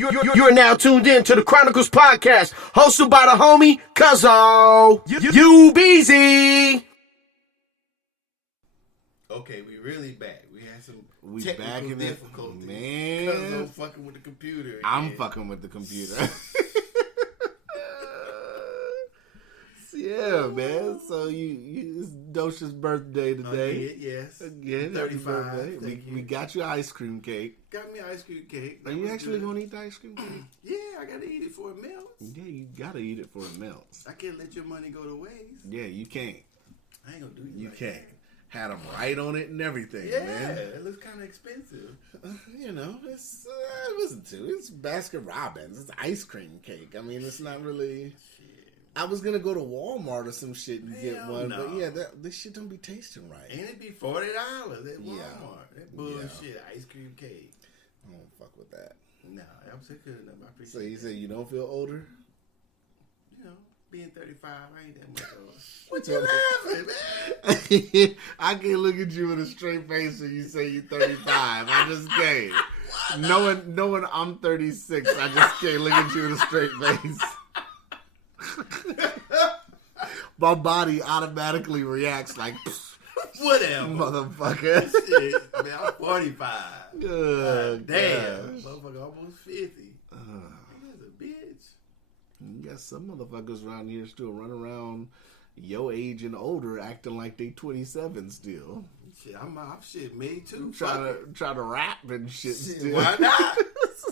You're now tuned in to the Chronicles Podcast, hosted by the homie Cuzzo UBZ. Okay, we really back. We had some We technical back in difficulties. Man. Cuzzo fucking with the computer. I'm fucking with the computer. Yeah, man. So it's Docious' birthday today. Yes. Again, 35. We got you ice cream cake. Got me ice cream cake. Are you actually gonna eat the ice cream cake? Yeah, I gotta eat it for it melts. Yeah, you gotta eat it for it melts. I can't let your money go to waste. Yeah, you can't. I ain't gonna do You like can't. that. Had them right on it and everything, Yeah, man. it looks kind of expensive. It's listen to it's Baskin Robbins. It's ice cream cake. I mean, it's not really. Shit. I was gonna go to Walmart or some shit and get Hell one, no. but yeah, this shit don't be tasting right. And it be $40 at Walmart. Yeah. That bullshit ice cream cake. I don't fuck with that. No, that was good enough. I appreciate So you that. say you don't feel older? You know, being 35, I ain't that much older. What you laughing, man? I can't look at you with a straight face when you say you're 35. I just can't. Knowing I'm 36, I just can't look at you with a straight face. My body automatically reacts like, Whatever. motherfucker. Shit, man, I'm 45. Good. Damn. Motherfucker almost 50. That's a bitch. You got some motherfuckers around here still running around your age and older acting like they 27 still. Shit, I'm shit, me too. Try to rap and shit still. Why not?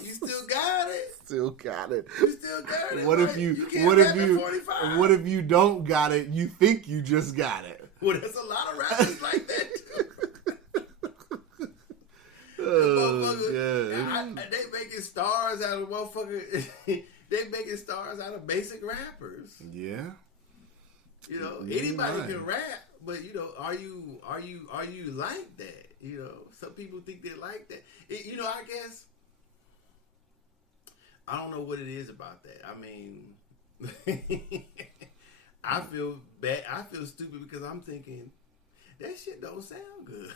You still got it. Still got it. You still got it. What right? if you can't what rap if at you 45. what if you don't got it? You think you just got it. Well, there's a lot of rappers like that too. They making stars out of motherfucker. They making stars out of basic rappers. Yeah. You know, Yeah, anybody right. can rap, but you know, are you like that? You know, some people think they like that. You know, I guess I don't know what it is about that. I mean, I feel bad. I feel stupid because I'm thinking that shit don't sound good.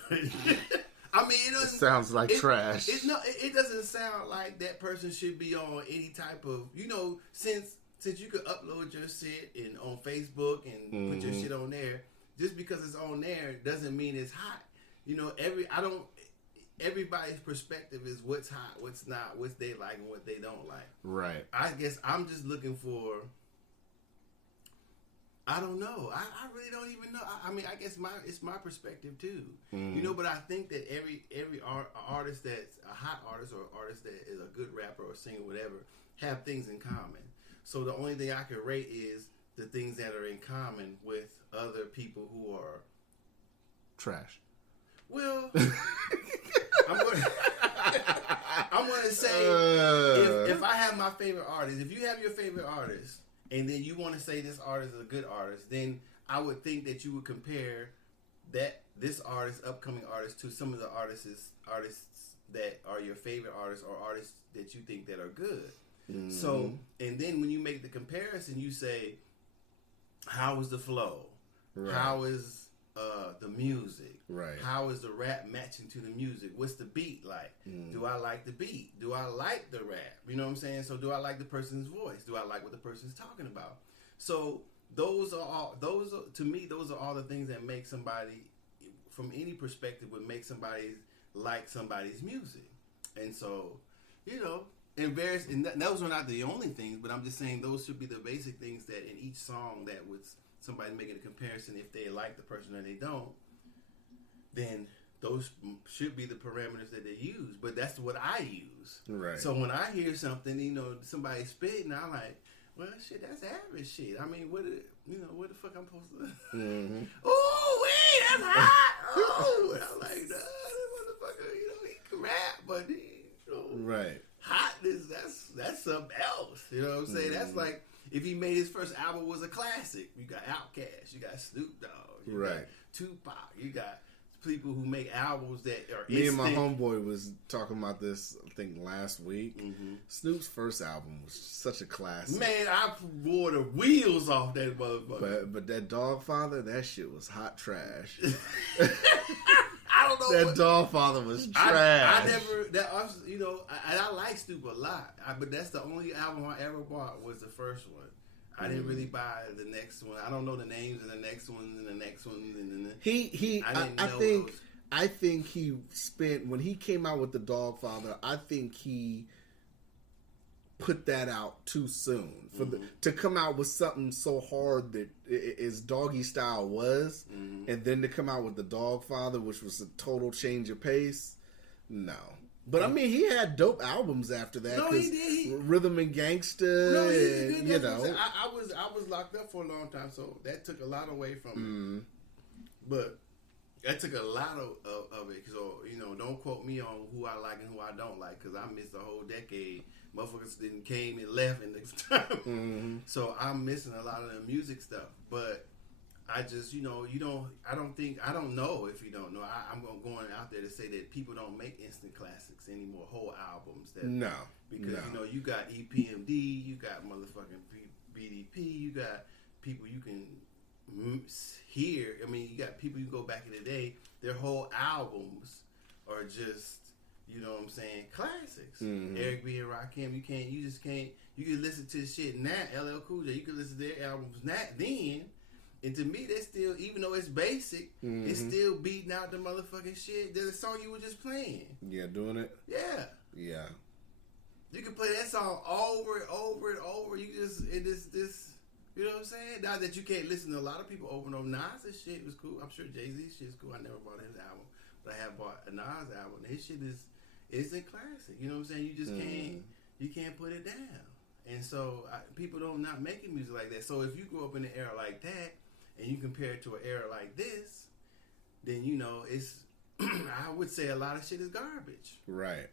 I mean, it doesn't. It sounds like trash. It doesn't sound like that person should be on any type of, you know, since you could upload your shit on Facebook and put your shit on there. Just because it's on there doesn't mean it's hot. You know, everybody's perspective is what's hot, what's not, what they like and what they don't like. Right. I guess I'm just looking for. I don't know. I really don't even know. I mean, I guess it's my perspective too. You know, but I think that every artist that's a hot artist or artist that is a good rapper or singer, whatever, have things in common. So the only thing I can rate is the things that are in common with other people who are Trash. well. I'm going to say if I have my favorite artist, if you have your favorite artist, and then you want to say this artist is a good artist, then I would think that you would compare this upcoming artist, to some of the artists that are your favorite artists or artists that you think that are good. Mm-hmm. So, and then when you make the comparison, you say, how is the flow? Right. How is the music? Right. How is the rap matching to the music? What's the beat like? Do I like the beat? Do I like the rap? You know what I'm saying? So do I like the person's voice? Do I like what the person's talking about? So those are all the things that make somebody, from any perspective, would make somebody like somebody's music. And so, you know, and those are not the only things, but I'm just saying those should be the basic things that in each song that would somebody making a comparison, if they like the person or they don't, then those should be the parameters that they use. But that's what I use. Right. So when I hear something, you know, somebody spitting, I'm like, well, shit, that's average shit. I mean, what the fuck I'm supposed to? Mm-hmm. Oh, wait, that's hot. Oh, I'm like, nah, that motherfucker, you know, he can rap, but right, hotness, that's something else. You know what I'm saying? That's like if he made his first album was a classic. You got Outkast, you got Snoop Dogg, you got Tupac, you got people who make albums that are Me and my homeboy was talking about this, I think, last week. Mm-hmm. Snoop's first album was such a classic. Man, I wore the wheels off that motherfucker. But that Dogfather, that shit was hot trash. I don't know. That Dogfather was trash. I never I like Stoop a lot, but that's the only album I ever bought was the first one. I didn't really buy the next one. I don't know the names of the next one and the next one. I think he spent when he came out with the Dogfather. I think he put that out too soon to come out with something so hard that as Doggy Style was, and then to come out with the Dogfather, which was a total change of pace. No. But I mean, he had dope albums after that. No, he did. Rhythm and Gangsta. No, and, you know, I was locked up for a long time, so that took a lot away from me. But that took a lot of it. So don't quote me on who I like and who I don't like, because I missed a whole decade. Motherfuckers didn't came and left in this time, so I'm missing a lot of the music stuff. But I just, I don't know if you don't know. I'm going out there to say that people don't make instant classics anymore, whole albums. Because you got EPMD, you got motherfucking BDP, you got people you can hear. I mean, you got people you go back in the day, their whole albums are just, you know what I'm saying, classics. Eric B and Rakim, you can listen to shit now. LL Cool J, you can listen to their albums then. And to me, that's still, even though it's basic, it's still beating out the motherfucking shit. There's a song you were just playing. Yeah, doing it? Yeah. Yeah. You can play that song over and over and over. You just, you know what I'm saying? Now that you can't listen to a lot of people over and over. Nas' shit was cool. I'm sure Jay-Z's shit is cool. I never bought his album. But I have bought a Nas album. His shit is a classic. You know what I'm saying? You just can't put it down. And so people don't not making music like that. So if you grew up in an era like that, and you compare it to an era like this, then it's I would say a lot of shit is garbage. Right.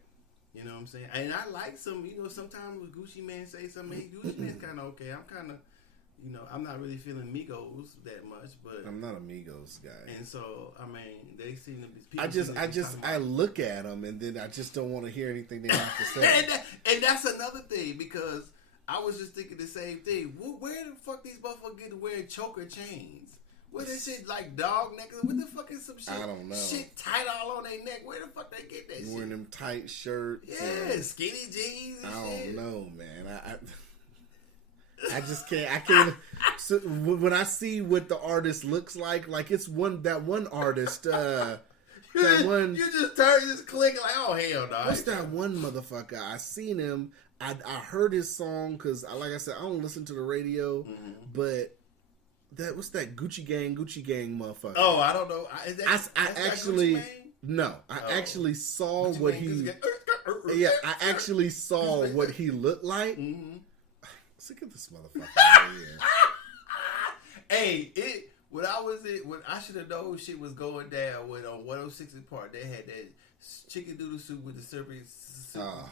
You know what I'm saying? And I like some, sometimes when Gucci Mane say something, hey, Gucci Mane's kind of okay. I'm kind of, I'm not really feeling Migos that much, but I'm not a Migos guy. And so, I mean, they seem to be. I look at them and then I just don't want to hear anything they have to say. and that's another thing, because I was just thinking the same thing. Where the fuck these motherfuckers get to wearing choker chains? What is shit like dog necklaces? What the fuck is some shit? I don't know. Shit tight all on their neck. Where the fuck they get that shit? Wearing them tight shirts. Yeah, skinny jeans and shit. I don't know, man. I just can't. I can't. So when I see what the artist looks like it's that one artist. You just click like, oh hell no. What's that one motherfucker? I seen him. I heard his song because, like I said, I don't listen to the radio, but what's that Gucci Gang motherfucker? Oh, I don't know. I actually saw what he. Yeah, I actually saw what he looked like. Let's get this motherfucker out of here. Hey, when I should have known shit was going down when on 106 & Park they had that chicken noodle soup with the serpent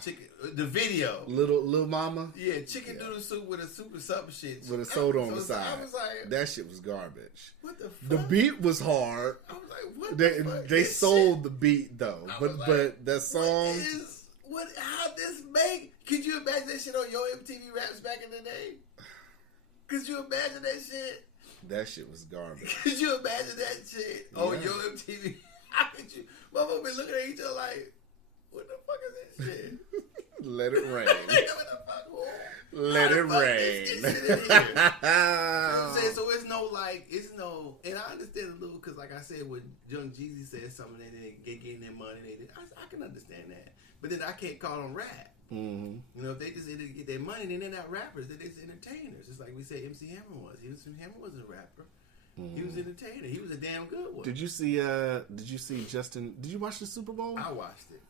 chicken. The video, little mama. Yeah, chicken noodle soup with a super something shit with a soda on the side. I was like, that shit was garbage. What the fuck? The beat was hard. I was like, what the fuck? They sold the beat though, but that song. How this make? Could you imagine that shit on Yo MTV Raps back in the day? Could you imagine that shit? That shit was garbage. Could you imagine that shit on Yo MTV? How could you? Motherfucker been looking at each other like, what the fuck is this shit? Let it rain. What the fuck? Let it rain. So it's no, and I understand a little, because like I said, when Young Jeezy said something and they getting their money, I can understand that. But then I can't call them rap. If they just get their money, then they're not rappers, they're just entertainers. Just like we said MC Hammer was. Hammer wasn't a rapper. He was an entertainer. He was a damn good one. Did you see Justin? Did you watch the Super Bowl? I watched it.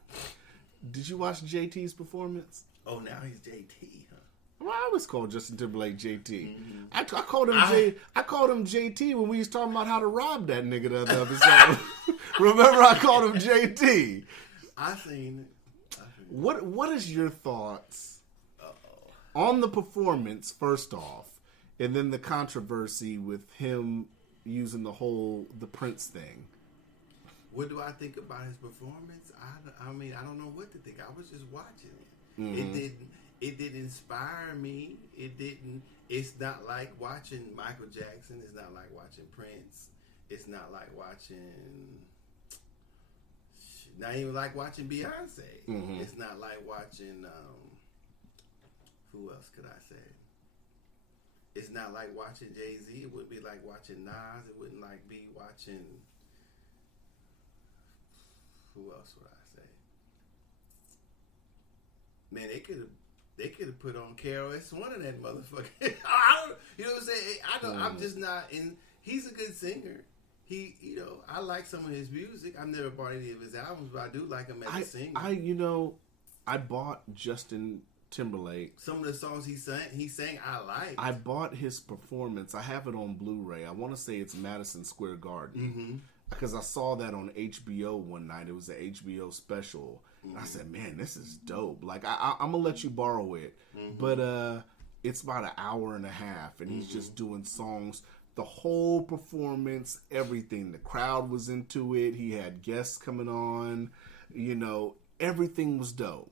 Did you watch JT's performance? Oh, now he's JT, huh? Well, I always called Justin Timberlake JT. I called him I called him JT when we was talking about how to rob that nigga the other episode. Remember, I called him JT. I seen it. What is your thoughts on the performance, first off, and then the controversy with him using the Prince thing? What do I think about his performance? I mean, I don't know what to think. I was just watching it. It didn't inspire me. It's not like watching Michael Jackson. It's not like watching Prince. It's not like watching not even like watching Beyonce. Mm-hmm. It's not like watching. Who else could I say? It's not like watching Jay-Z. It wouldn't be like watching Nas. It wouldn't like be watching. Who else would I say? Man, they could have put on KRS-One in that motherfucker. I don't, you know what I'm saying? I don't. I'm just not in. He's a good singer. He, I like some of his music. I've never bought any of his albums, but I do like him as a singer. I bought Justin Timberlake. Some of the songs he sang, I like. I bought his performance. I have it on Blu-ray. I want to say it's Madison Square Garden. Because I saw that on HBO one night. It was an HBO special. And I said, man, this is dope. Like, I'm going to let you borrow it. But it's about an hour and a half. And he's just doing songs. The whole performance, everything. The crowd was into it. He had guests coming on. Everything was dope.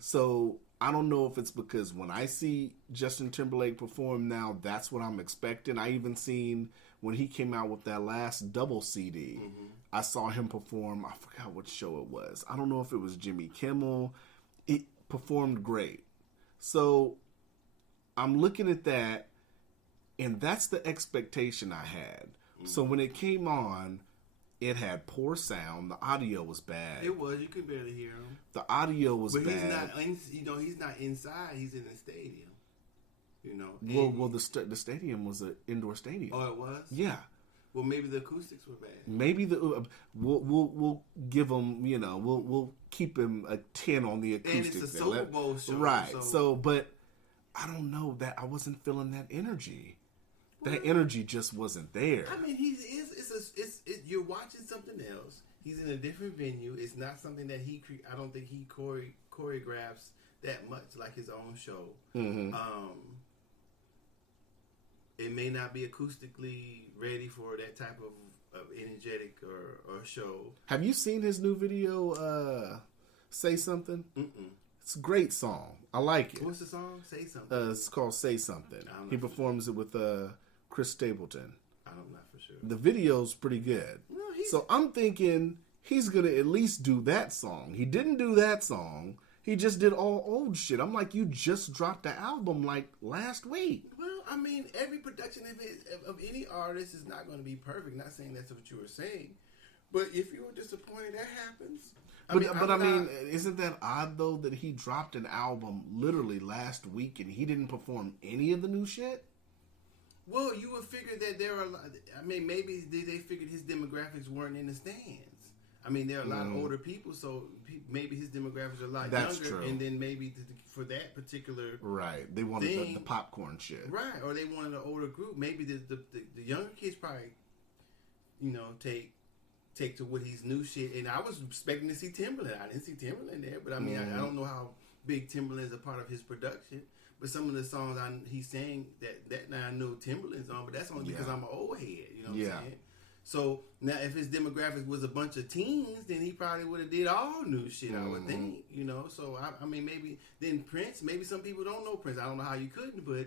So I don't know if it's because when I see Justin Timberlake perform now, that's what I'm expecting. I even seen when he came out with that last double CD, I saw him perform. I forgot what show it was. I don't know if it was Jimmy Kimmel. It performed great. So I'm looking at that, and that's the expectation I had. So when it came on, it had poor sound. The audio was bad. It was. You could barely hear him. The audio was bad. But he's not inside. He's in the stadium. Well, the stadium was an indoor stadium. Oh, it was? Yeah. Well, maybe the acoustics were bad. Maybe we'll give him. We'll keep him a 10 on the acoustics. And it's a Super Bowl show, right? So, but I don't know that I wasn't feeling that energy. That energy just wasn't there. I mean, you're watching something else. He's in a different venue. It's not something that I don't think he choreographs that much like his own show. It may not be acoustically ready for that type of energetic or show. Have you seen his new video, Say Something? It's a great song. I like it. What's the song? Say Something. It's called Say Something. He performs it with Chris Stapleton. I'm not for sure. The video's pretty good. No, so I'm thinking he's going to at least do that song. He didn't do that song. He just did all old shit. I'm like, you just dropped the album like last week. Well, I mean, every production of any artist is not going to be perfect. Not saying that's what you were saying. But if you were disappointed, that happens. I mean, isn't that odd, though, that he dropped an album literally last week and he didn't perform any of the new shit? Well, you would figure that there are... I mean, maybe they figured his demographics weren't in the stands. I mean, there are a lot of older people, so maybe his demographics are a lot That's younger. True. And then maybe for that particular right, they wanted the popcorn shit. Right, or they wanted an older group. Maybe the younger kids probably, take to what his new shit. And I was expecting to see Timberland. I didn't see Timberland there, but I mean, I don't know how big Timberland's a part of his production. But some of the songs he sang that now I know Timberland's on, but that's only because I'm an old head. You know what I'm saying? So now, if his demographic was a bunch of teens, then he probably would have did all new shit. I would think, So I mean, maybe then Prince. Maybe some people don't know Prince. I don't know how you couldn't, but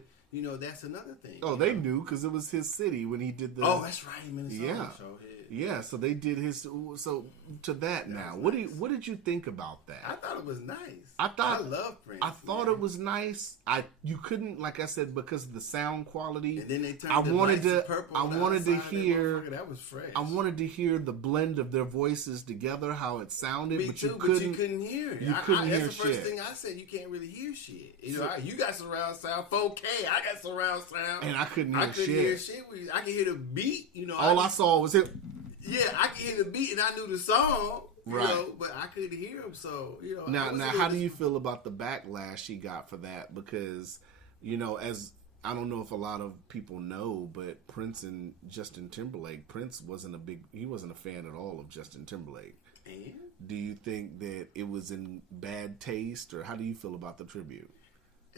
that's another thing. Oh, they knew because it was his city when he did the. Oh, that's right, Minnesota show. Yeah, so they did his. So to that now, what did you think about that? I thought it was nice. I love Prince. I thought it was nice. You couldn't, like I said, because of the sound quality. And then they turned I the wanted lights to purple. I wanted to hear. That was fresh. I wanted to hear the blend of their voices together, how it sounded. But you couldn't hear it. You couldn't hear that's the first shit. thing I said. You can't really hear shit. You got surround sound 4K. I got surround sound, and I couldn't hear shit. Hear shit. I could hear the beat. All I saw was it. Yeah, I could hear the beat and I knew the song, right? But I couldn't hear him. So Now, how do you feel about the backlash he got for that? Because as I don't know if a lot of people know, but Prince and Justin Timberlake, Prince wasn't a fan at all of Justin Timberlake. And do you think that it was in bad taste, or how do you feel about the tribute?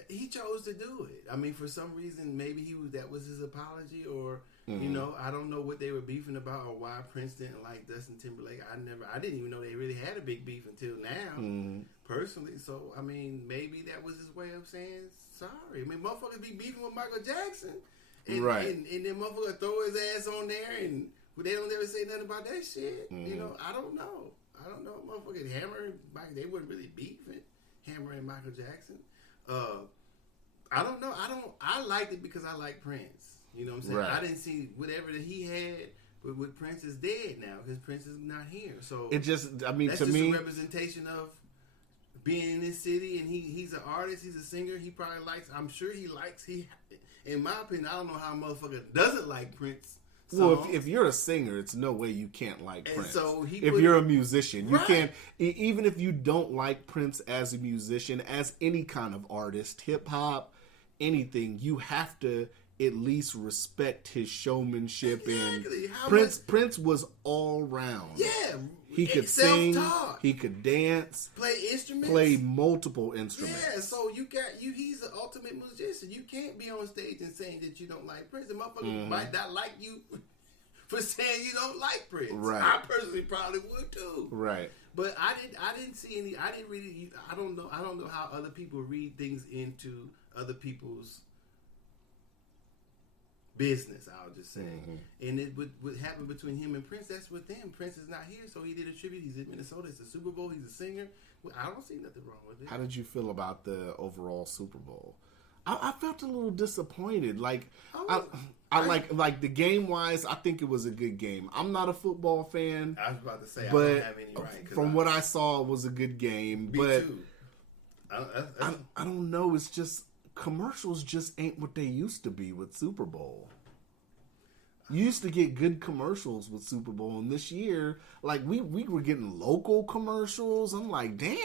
He chose to do it. I mean, for some reason, maybe that was his apology, or I don't know what they were beefing about, or why Prince didn't like Justin Timberlake. I didn't even know they really had a big beef until now, personally. So I mean, maybe that was his way of saying sorry. I mean, motherfuckers be beefing with Michael Jackson, and then motherfuckers throw his ass on there, and they don't ever say nothing about that shit. I don't know. I don't know, motherfucking Hammer. They weren't really beefing. Hammer and Michael Jackson. I don't know. I liked it because I like Prince. You know what I'm saying? Right. I didn't see whatever that he had. But with Prince is dead now because Prince is not here. So it just, I mean, that's to just me, a representation of being in this city, and he's an artist, he's a singer. He probably likes. I'm sure he likes. In my opinion, I don't know how a motherfucker doesn't like Prince. Well, if you're a singer, it's no way you can't like And Prince. so if you're a musician, you Right. can't. Even if you don't like Prince as a musician, as any kind of artist, hip hop, anything, you have to at least respect his showmanship. Exactly. And Prince was all round. Yeah, He could sing, self-taught. he could dance, play instruments, play multiple instruments. Yeah, so he's the ultimate musician. You can't be on stage and saying that you don't like Prince. The motherfucker might not like you for saying you don't like Prince. Right. I personally probably would too. Right. But I didn't see any. I didn't really. I don't know how other people read things into other people's business. I was just saying, and it would happen between him and Prince. That's with them. Prince is not here, so he did a tribute. He's in Minnesota. It's the Super Bowl. He's a singer. Well, I don't see nothing wrong with it. How did you feel about the overall Super Bowl? I felt a little disappointed. Like I like the game wise. I think it was a good game. I'm not a football fan. I was about to say, but I don't have any right. From what I saw, it was a good game. Me but too. I don't know. It's just commercials just ain't what they used to be with Super Bowl. You used to get good commercials with Super Bowl, and this year, like we were getting local commercials. I'm like, damn.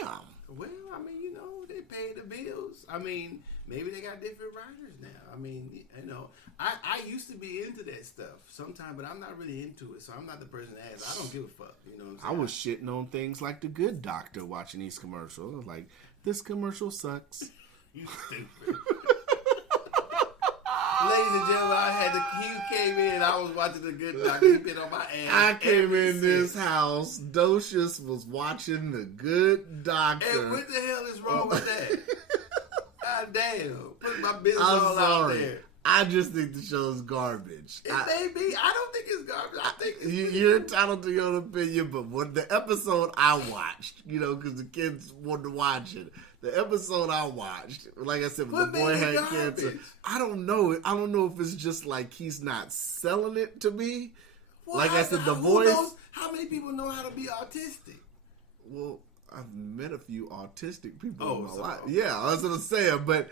Well, I mean, they pay the bills. I mean, maybe they got different writers now. I mean, I used to be into that stuff sometimes, but I'm not really into it. So I'm not the person to ask. I don't give a fuck. You know what I'm saying? I was shitting on things like The Good Doctor watching these commercials. I was like, this commercial sucks. You stupid. Ladies and gentlemen, he came in. I was watching The Good Doctor. He been on my ass. I came in this house. Docious was watching The Good Doctor. And what the hell is wrong with that? God damn. Put my business I'm all sorry. out there. I just think the show's garbage. It may be. I don't think it's garbage. I think it's You're entitled to your opinion, but when the episode I watched, because the kids wanted to watch it, the episode I watched, like I said, when the boy had cancer, I don't know. I don't know if it's just like he's not selling it to me. Well, like I said, the who voice. knows how many people know how to be autistic? Well, I've met a few autistic people Oh, in my so- life. Yeah, I was gonna say it, but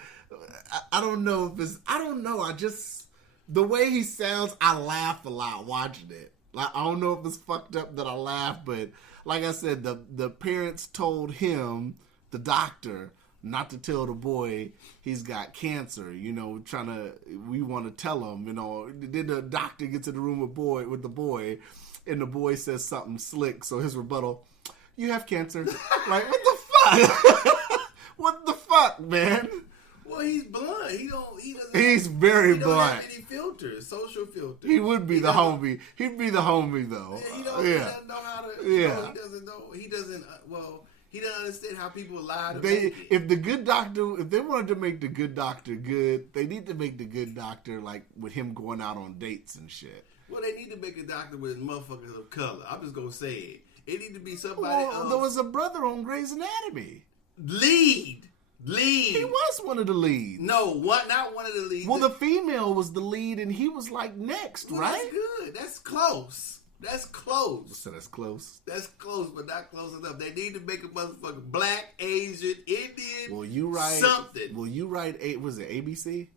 I don't know if it's. I don't know. I just the way he sounds, I laugh a lot watching it. Like I don't know if it's fucked up that I laugh, but like I said, the parents told him, the doctor, not to tell the boy he's got cancer. We want to tell him. Then the doctor gets in the room with the boy, and the boy says something slick. So his rebuttal. You have cancer. Like, what the fuck? What the fuck, man? Well, he's blunt. He doesn't. He's very he don't blunt. have any filters, social filters. He would be the homie. He'd be the homie, though. He doesn't know how to. Yeah. He doesn't know. He doesn't. He doesn't understand how people lie to They, make it. if the Good Doctor, if they wanted to make the Good Doctor good, they need to make the Good Doctor like with him going out on dates and shit. Well, they need to make a doctor with motherfuckers of color. I'm just gonna say it. It need to be somebody Well, else. there was a brother on Grey's Anatomy. Lead. He was one of the leads. No, not one of the leads. Well, the female was the lead, and he was like next, Well, right? That's good. That's close. That's close. So that's close. That's close, but not close enough. They need to make a motherfucker black, Asian, Indian. Well, you write something. Well, you write was it ABC?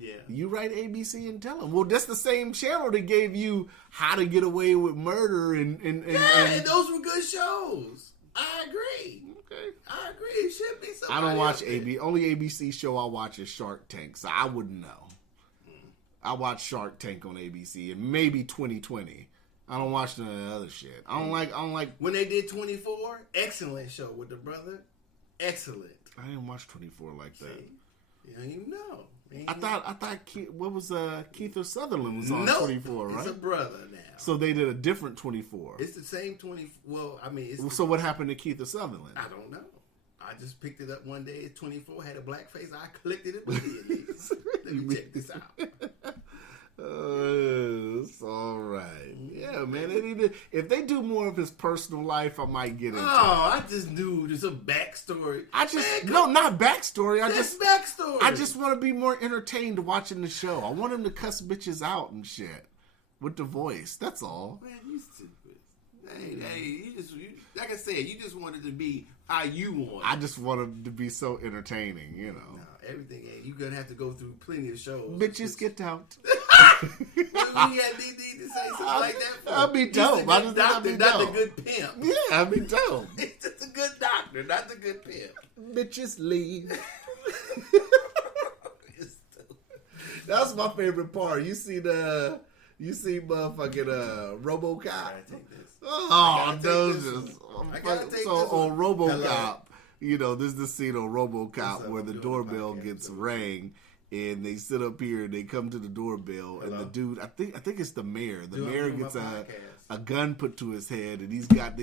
Yeah. You write ABC and tell them. Well, that's the same channel that gave you How to Get Away with Murder and and those were good shows. I agree. Okay. I agree. It should be something. I don't watch AB. Only ABC show I watch is Shark Tank, so I wouldn't know. I watch Shark Tank on ABC and maybe 2020. I don't watch none of the other shit. I don't like. When they did 24, excellent show with the brother. Excellent. I didn't watch 24 like that. See? You don't even know. I thought Keith Sutherland was on 24, right? It's a brother now. So they did a different 24. It's the same 20. Well, I mean, it's So what happened to Keith Sutherland? I don't know. I just picked it up one day. It's 24, had a black face. I clicked it immediately. Let me check this out. It's all right. Yeah, man. They need to, if they do more of his personal life, I might get into it. I just knew there's a backstory. Not backstory. Backstory. I just want to be more entertained watching the show. I want him to cuss bitches out and shit with the voice. That's all. Man, you stupid. Hey, like I said, you just wanted to be how you want. I just want him to be so entertaining, you know. No, everything ain't. You're gonna have to go through plenty of shows. Bitches get out. We had need to say something like that. I'd be dope. I'd be not the good pimp. Yeah, I'd be dope. It's just a good doctor, not the good pimp. Bitches leave. That's my favorite part. You see motherfucking RoboCop. I take this. Oh, those just so on RoboCop. You know, there's this scene on RoboCop where the doorbell gets rang, and they sit up here and they come to the doorbell, and the dude, I think it's the mayor. The mayor gets a gun put to his head, and he's got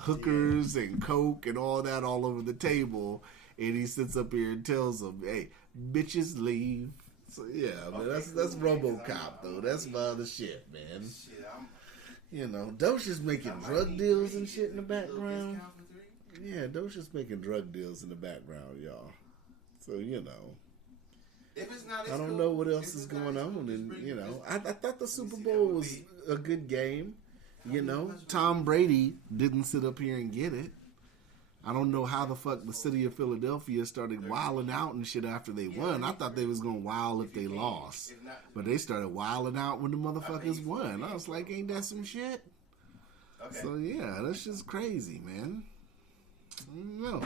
hookers and coke and all that all over the table, and he sits up here and tells them, "Hey, bitches leave." So yeah, man, that's RoboCop though. That's my other shit, man. You know, Docious making drug deals and shit in the background. Yeah, Docious making drug deals in the background, y'all. So, you know. If it's not, I don't know what else is going on. And, you know, I thought the Super Bowl was a good game. You know, Tom Brady didn't sit up here and get it. I don't know how the fuck the city of Philadelphia started wilding out and shit after they won. I thought they was going to wild if they lost. But they started wilding out when the motherfuckers won. I was like, ain't that some shit? So, yeah, that's just crazy, man. I don't know.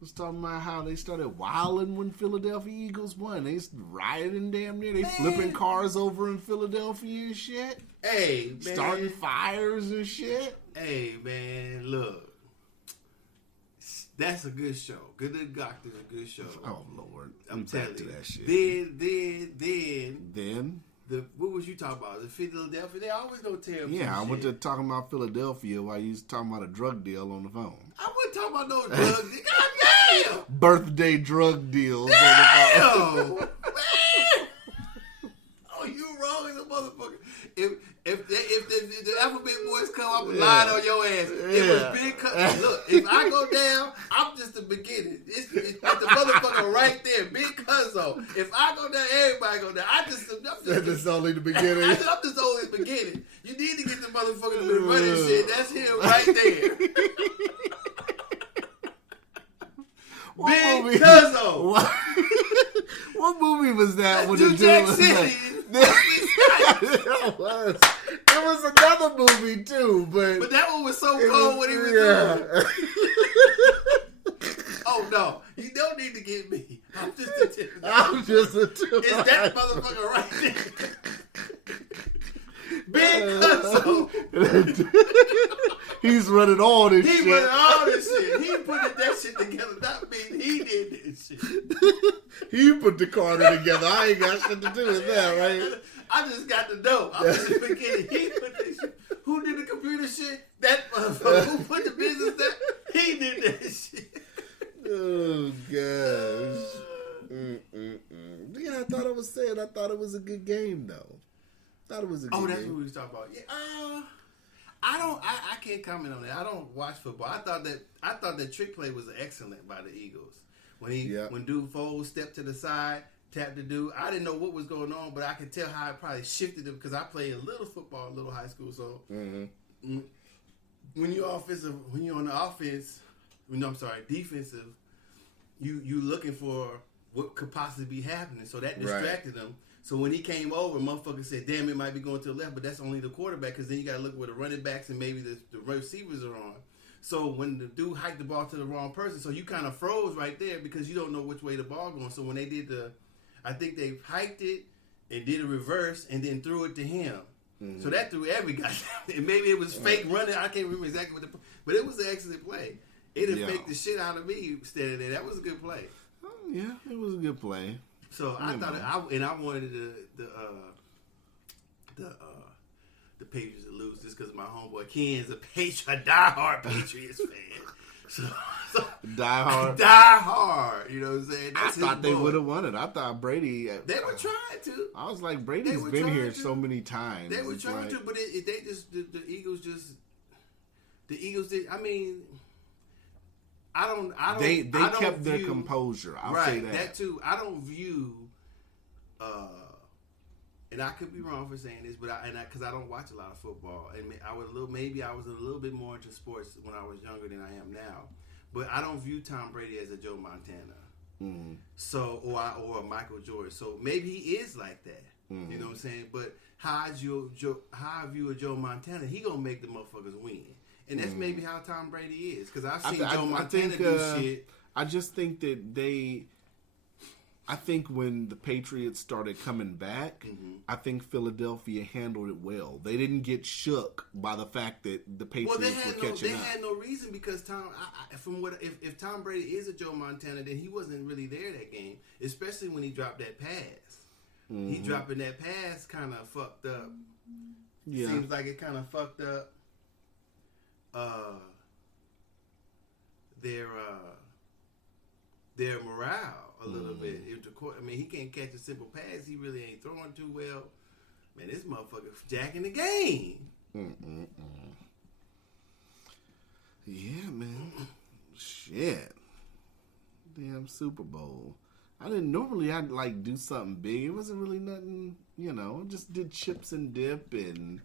Was talking about how they started wilding when Philadelphia Eagles won. They rioting damn near. They flipping cars over in Philadelphia and shit. Hey, man. Starting fires and shit. Hey, man, look. That's a good show. Good Doctor's a good show. Oh, Lord. I'm telling to you. that shit. Then? What was you talking about? The Philadelphia? They always don't tell me. Yeah, I went to talking about Philadelphia while you was talking about a drug deal on the phone. I wasn't talking about no drugs. God damn! Birthday drug deals Damn! on the phone. Man! Oh, you wrong as a motherfucker. If the alphabet boys come up and lie on your ass, it was big. Look, if I go down, I'm just the beginning. It's the motherfucker right there, big cuzzo. If I go down, everybody go down. That's only the beginning. I'm just only the beginning. You need to get the motherfucker to be running shit. That's him right there. Big cuzzo. What movie was that? That's New Jack City. It was another movie too, but that one was so cold when he was doing it. Oh no, you don't need to get me. I'm just a tip. It's that motherfucker right there. Big Cuzzo. He's running all this shit. He running all this shit. He put that shit together. Not me. He did this shit. He put the Carter together. I ain't got shit to do with that, right? I just got to know. I'm just beginning. He put this shit. Who did the computer shit? That motherfucker. Who put the business there? He did that shit. Oh, gosh. Yeah, I thought it was a good game, though. Thought it was a good game. Oh, that's what we was talking about. Yeah, I can't comment on that. I don't watch football. I thought that trick play was excellent by the Eagles. When dude Foles stepped to the side, tapped the dude. I didn't know what was going on, but I could tell how it probably shifted him because I played a little football, a little high school. So when you're on the offense, defensive, you looking for what could possibly be happening. So that distracted him. So when he came over, motherfucker said, damn, it might be going to the left, but that's only the quarterback because then you got to look where the running backs and maybe the receivers are on. So when the dude hiked the ball to the wrong person, so you kind of froze right there because you don't know which way the ball going. So when they did I think they hiked it and did a reverse and then threw it to him. Mm-hmm. So that threw every guy. And maybe it was fake running. I can't remember exactly but it was an excellent play. It had faked the shit out of me standing there. That was a good play. Oh, yeah, it was a good play. So I thought I wanted the Patriots to lose just because my homeboy Ken's a diehard Patriots fan. So, Die Hard. Die Hard. You know what I'm saying? I thought they would have won it. I thought Brady. They were trying to. I was like, Brady's been here so many times. They were trying to, but they just the Eagles just the Eagles did. I mean, I don't. They I don't kept their view, composure. I'll right, say that. That too. I don't view. And I could be wrong for saying this, but because I don't watch a lot of football, and maybe I was a little bit more into sports when I was younger than I am now. But I don't view Tom Brady as a Joe Montana, so or a Michael Jordan. So maybe he is like that. You know what I'm saying? But how I view a Joe Montana, he gonna make the motherfuckers win, and that's maybe how Tom Brady is. Because I've seen Joe Montana do shit. I just think that I think when the Patriots started coming back, I think Philadelphia handled it well. They didn't get shook by the fact that the Patriots were catching up. They had no reason because if Tom Brady is a Joe Montana, then he wasn't really there that game, especially when he dropped that pass. He dropping that pass kind of fucked up. Yeah. Seems like it kind of fucked up their morale a little bit. I mean, he can't catch a simple pass. He really ain't throwing too well. Man, this motherfucker jacking the game. Yeah, man. Shit. Damn Super Bowl. I'd like do something big. It wasn't really nothing, just did chips and dip and,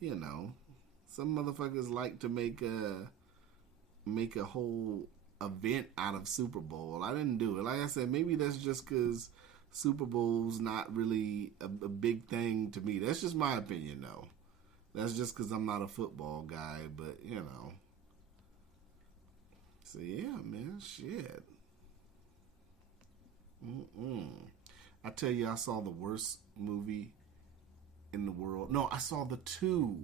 some motherfuckers like to make a whole event out of Super Bowl. I didn't do it. Like I said, maybe that's just because Super Bowl's not really a big thing to me. That's just my opinion, though. That's just because I'm not a football guy, but, So, yeah, man, shit. I tell you, I saw the worst movie in the world. No, I saw the 2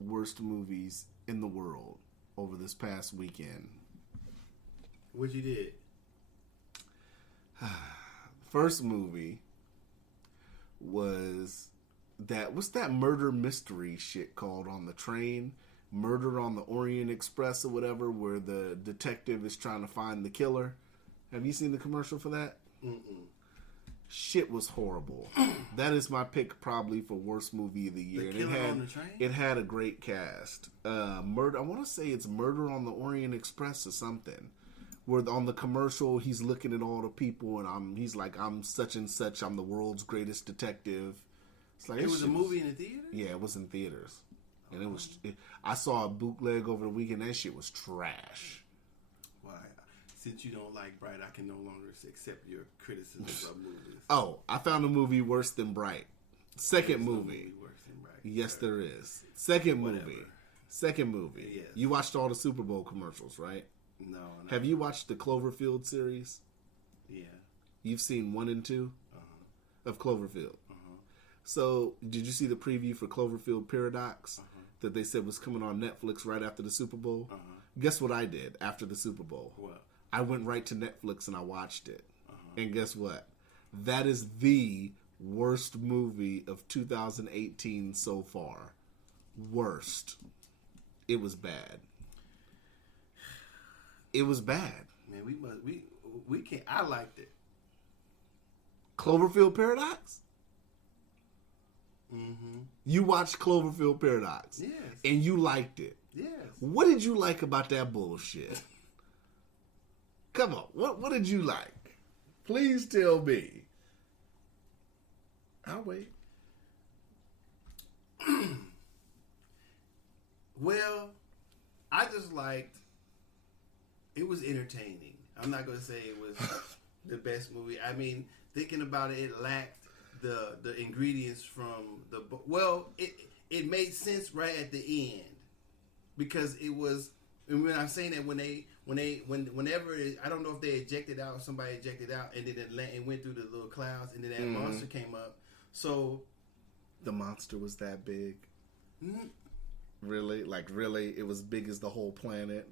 worst movies in the world over this past weekend. What you did? First movie was what's that murder mystery shit called on the train? Murder on the Orient Express or whatever, where the detective is trying to find the killer. Have you seen the commercial for that? Shit was horrible. That is my pick probably for worst movie of the year. The Killer on the Train? It had a great cast. Murder. I want to say it's Murder on the Orient Express or something. Where on the commercial he's looking at all the people and he's like, I'm such and such. I'm the world's greatest detective. It's like it was a movie in the theater. Yeah, it was in theaters, and it was. I saw a bootleg over the weekend. That shit was trash. Why? Since you don't like Bright, I can no longer accept your criticism of movies. Oh, I found a movie worse than Bright. Second movie. Worse than Bright. Yes, there is. Second movie. Yes. You watched all the Super Bowl commercials, right? No. Have you watched the Cloverfield series? Yeah. You've seen 1 and 2 of Cloverfield. So, did you see the preview for Cloverfield Paradox that they said was coming on Netflix right after the Super Bowl? Guess what I did after the Super Bowl? What? I went right to Netflix and I watched it. And guess what? That is the worst movie of 2018 so far. Worst. It was bad. It was bad. Man, we can't. I liked it. Cloverfield Paradox? Mm-hmm. You watched Cloverfield Paradox? Yes. And you liked it? Yes. What did you like about that bullshit? Come on. What did you like? Please tell me. I'll wait. Well, I just liked. It was entertaining. I'm not going to say it was the best movie. I mean, thinking about it, it lacked the ingredients from the. Well, it made sense right at the end because it was. And when I'm saying that whenever I don't know if they ejected out or somebody ejected out and then it went through the little clouds and then that monster came up. So the monster was that big. Mm-hmm. Really? Like really? It was big as the whole planet?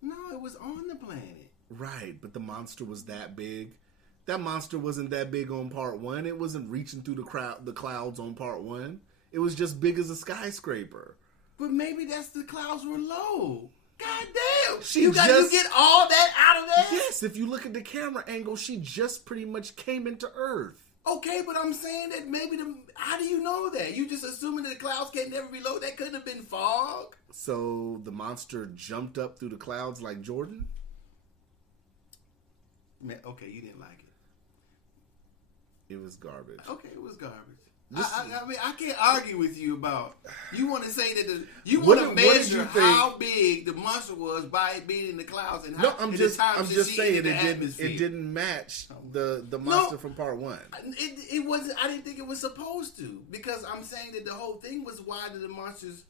No, it was on the planet. Right, but the monster was that big. That monster wasn't that big on part 1. It wasn't reaching through the clouds on part 1. It was just big as a skyscraper. But maybe that's the clouds were low. God damn! She You just get all that out of that? yes. If you look at the camera angle, she just pretty much came into Earth. Okay, but I'm saying that maybe how do you know that? You just assuming that the clouds can never be low? That couldn't have been fog. So the monster jumped up through the clouds like Jordan? Man, okay, you didn't like it. It was garbage. Okay, it was garbage. I mean, I can't argue with you about. You want to say that you What want to did you measure think? how big the monster was by it being in the clouds and how. No, I'm and just the time that she saying in the it atmosphere. didn't match the monster from part one. It wasn't. I didn't think it was supposed to, because I'm saying that the whole thing was, why did the monsters?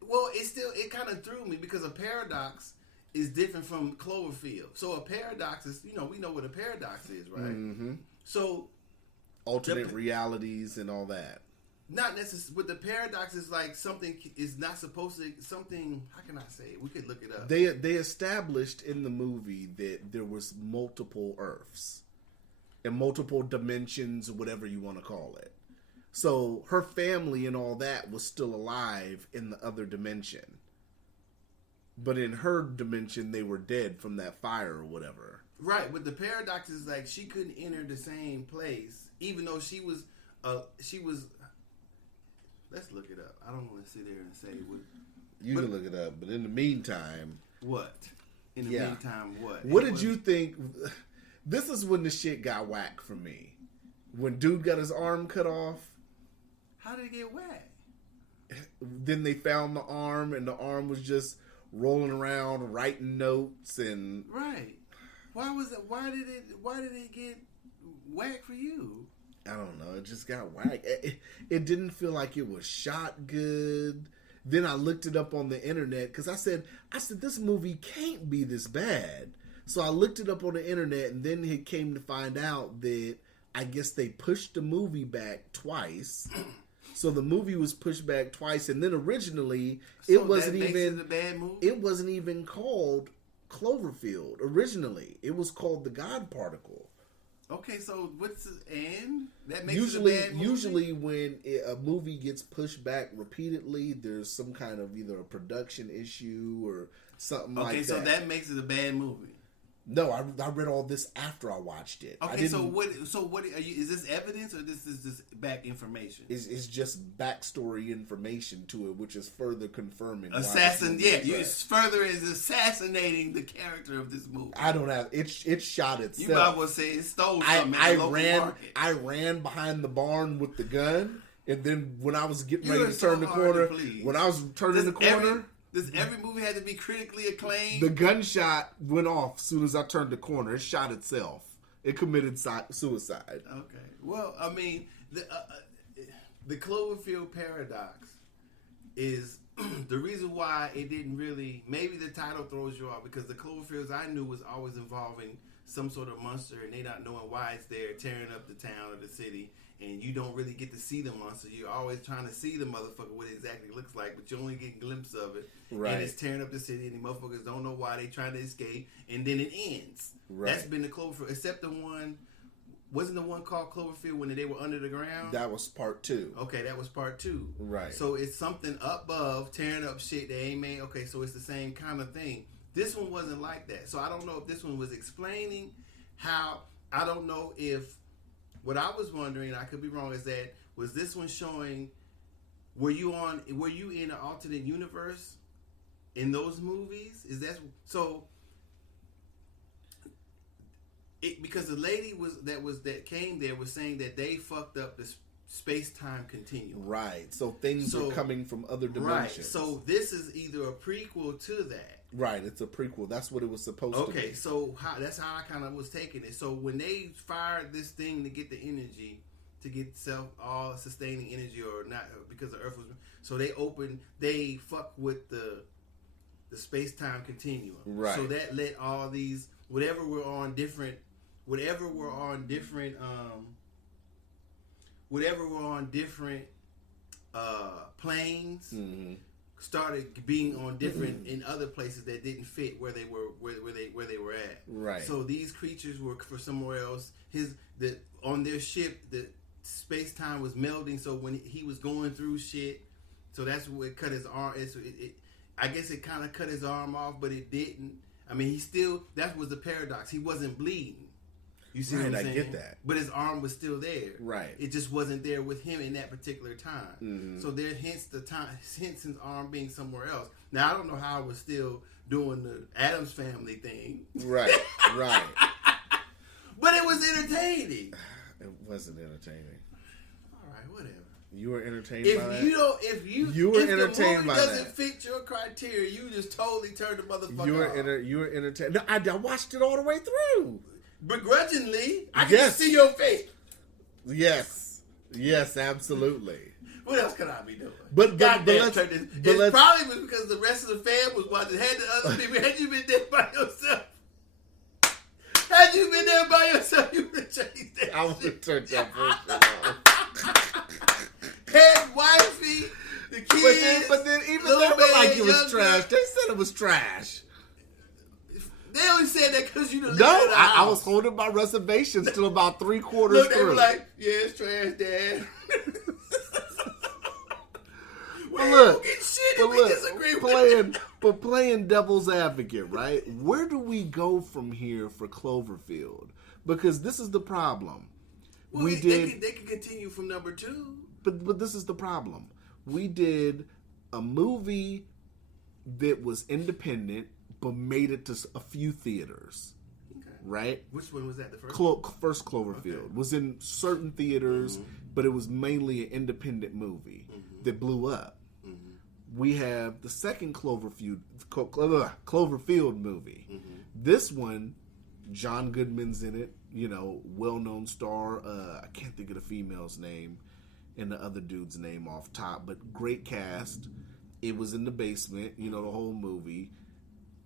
Well, it kind of threw me, because a paradox is different from Cloverfield. So a paradox is, we know what a paradox is, right? Mm-hmm. So Alternate realities and all that. not necessarily, but the paradox is like something is not supposed to, something, how can I say it? We could look it up. They established in the movie that there was multiple Earths and multiple dimensions, or whatever you want to call it. So her family and all that was still alive in the other dimension. But in her dimension, they were dead from that fire or whatever. Right, but the paradox is like she couldn't enter the same place, even though she was. Let's look it up. I don't want to sit there and say what. You can look it up, but in the meantime, What? In the meantime, what? What did you think? This is when the shit got whack for me. When dude got his arm cut off. How did it get whacked? Then they found the arm, and the arm was just rolling around, writing notes, and Right. Why was it? Why did it get whacked for you? I don't know. It just got whack. It didn't feel like it was shot good. Then I looked it up on the internet because I said this movie can't be this bad. So I looked it up on the internet, and then it came to find out that I guess they pushed the movie back twice. So the movie was pushed back twice, and then originally it wasn't even a bad movie. It wasn't even called Cloverfield. Originally, it was called The God Particle. Okay, so what's the end? That makes it a bad movie? Usually when a movie gets pushed back repeatedly, there's some kind of either a production issue or something like that. Okay, so that makes it a bad movie. No, I read all this after I watched it. Okay, so what are you? Is this evidence or this is just back information? It's just backstory information to it, which is further confirming. You further is assassinating the character of this movie. I don't have it. It shot itself. You might well say it stole something. I ran behind the barn with the gun, and then when I was getting ready to turn the corner, Does every movie have to be critically acclaimed? The gunshot went off as soon as I turned the corner. It shot itself. It committed suicide. Okay. Well, I mean, the Cloverfield Paradox is the reason why it didn't really. Maybe the title throws you off because the Cloverfields I knew was always involving some sort of monster, and they not knowing why it's there, tearing up the town or the city. And you don't really get to see the monster. You're always trying to see the motherfucker, what it exactly looks like, but you only get a glimpse of it. Right. And it's tearing up the city, and the motherfuckers don't know why they trying to escape, and then it ends. Right. That's been the Cloverfield, except the one, wasn't the one called Cloverfield when they were under the ground? That was part 2. Okay, that was part 2. Right. So it's something above, tearing up shit they ain't made. Okay, so it's the same kind of thing. This one wasn't like that. So I don't know if this one was explaining how, I don't know if, what I was wondering, I could be wrong, is that was this one showing? Were you in an alternate universe in those movies? Is that so? Because the lady that came there was saying that they fucked up the space-time continuum. Right. So things are coming from other dimensions. Right. So this is either a prequel to that. Right, it's a prequel. That's what it was supposed to be. Okay, so that's how I kind of was taking it. So when they fired this thing to get the energy, to get all sustaining energy, or not because the Earth was, so they fuck with the space time continuum. Right. So that let all these whatever we're on different planes. Mm-hmm. Started being on different in other places that didn't fit where they were at. Right. So these creatures were for somewhere else. On their ship, the space time was melding. So when he was going through shit, so that's what cut his arm. I guess it kind of cut his arm off, but it didn't. I mean, that was the paradox. He wasn't bleeding. You see what I'm saying? I get that. But his arm was still there. Right. It just wasn't there with him in that particular time. Mm-hmm. So hence his arm being somewhere else. Now, I don't know how I was still doing the Addams Family thing. Right, right. But it was entertaining. It wasn't entertaining. All right, whatever. You were entertained by that? You were entertained by that. If the movie doesn't fit your criteria, you just totally turn the motherfucker off. You were entertained. No, I watched it all the way through. Begrudgingly, I can see your face. Yes. Yes, absolutely. What else could I be doing? But probably was because the rest of the fam was watching. Had the other people, had you been there by yourself, you would have changed that. I would have turned that bullshit off. Had wifey, the kids. But then even they were like it was trash. They said it was trash. They only said that because you didn't. No, I was holding my reservations till about 3/4 through. They were like, "Yeah, it's trash, Dad." playing devil's advocate, right? Where do we go from here for Cloverfield? Because this is the problem. Well, they can continue from number 2. But this is the problem. We did a movie that was independent, but made it to a few theaters. Okay. Right? Which one was that? The first? First Cloverfield was in certain theaters, but it was mainly an independent movie that blew up. We have the second Cloverfield movie. This one, John Goodman's in it. You know, well-known star. I can't think of the female's name and the other dude's name off top, but great cast. It was in the basement. You know, the whole movie.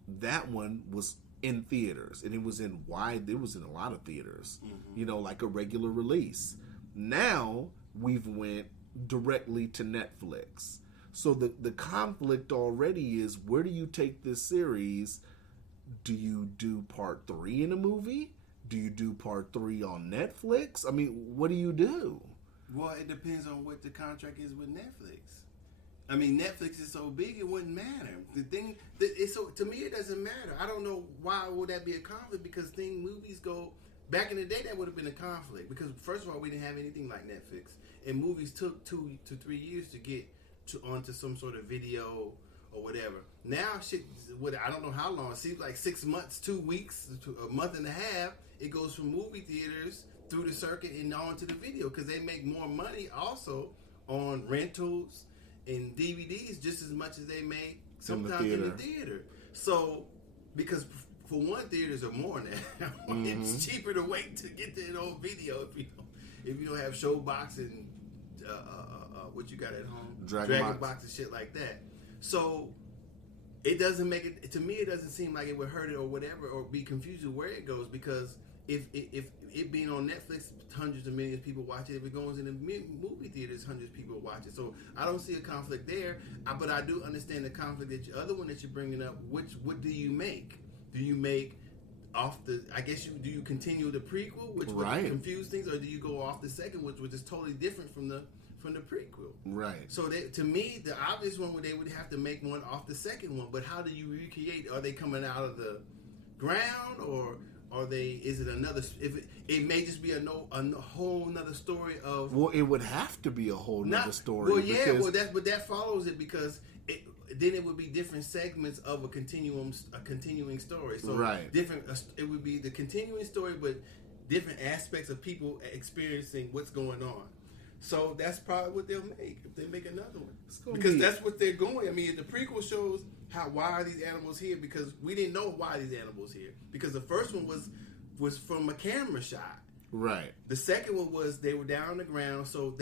That one was in theaters, and it was in a lot of theaters. You know, like a regular release. Now we've went directly to Netflix. So the conflict already is, where do you take this series? Do you do part 3 in a movie? Do you do part 3 on Netflix? I mean, what do you do? Well, it depends on what the contract is with Netflix. I mean, Netflix is so big, it wouldn't matter. To me, it doesn't matter. I don't know why would that be a conflict, because movies go, back in the day, that would have been a conflict. Because first of all, we didn't have anything like Netflix. And movies took 2 to 3 years to get onto some sort of video or whatever. Now, I don't know how long. It seems like 6 months, 2 weeks, a month and a half. It goes from movie theaters through the circuit and on to the video, because they make more money also on rentals and DVDs just as much as they make sometimes in the theater. So, because for one, theaters are more now. It's cheaper to wait to get it on video if you don't have Showbox and what you got at home, Dragon Box and shit like that. So it doesn't make it, to me, it doesn't seem like it would hurt it or whatever, or be confusing where it goes, because if it being on Netflix, hundreds of millions of people watch it. If it goes in the movie theaters, hundreds of people watch it. So I don't see a conflict there, but I do understand the conflict that other one that you're bringing up. What do you make? Do you make off the? I guess do you continue the prequel, which would confuse things, or do you go off the second, which is totally different from the prequel? Right. So to me, the obvious one would, they would have to make one off the second one. But how do you recreate? Are they coming out of the ground, or are they? Is it another? If it may just be a whole nother story of. Well, it would have to be a whole nother story. Well, yeah. Well, that follows it, because then it would be different segments of a continuing story. So different. It would be the continuing story, but different aspects of people experiencing what's going on. So that's probably what they'll make if they make another one, because that's what they're going. I mean, the prequel shows why are these animals here, because we didn't know why these animals here, because the first one was from a camera shot. Right. The second one was they were down on the ground. So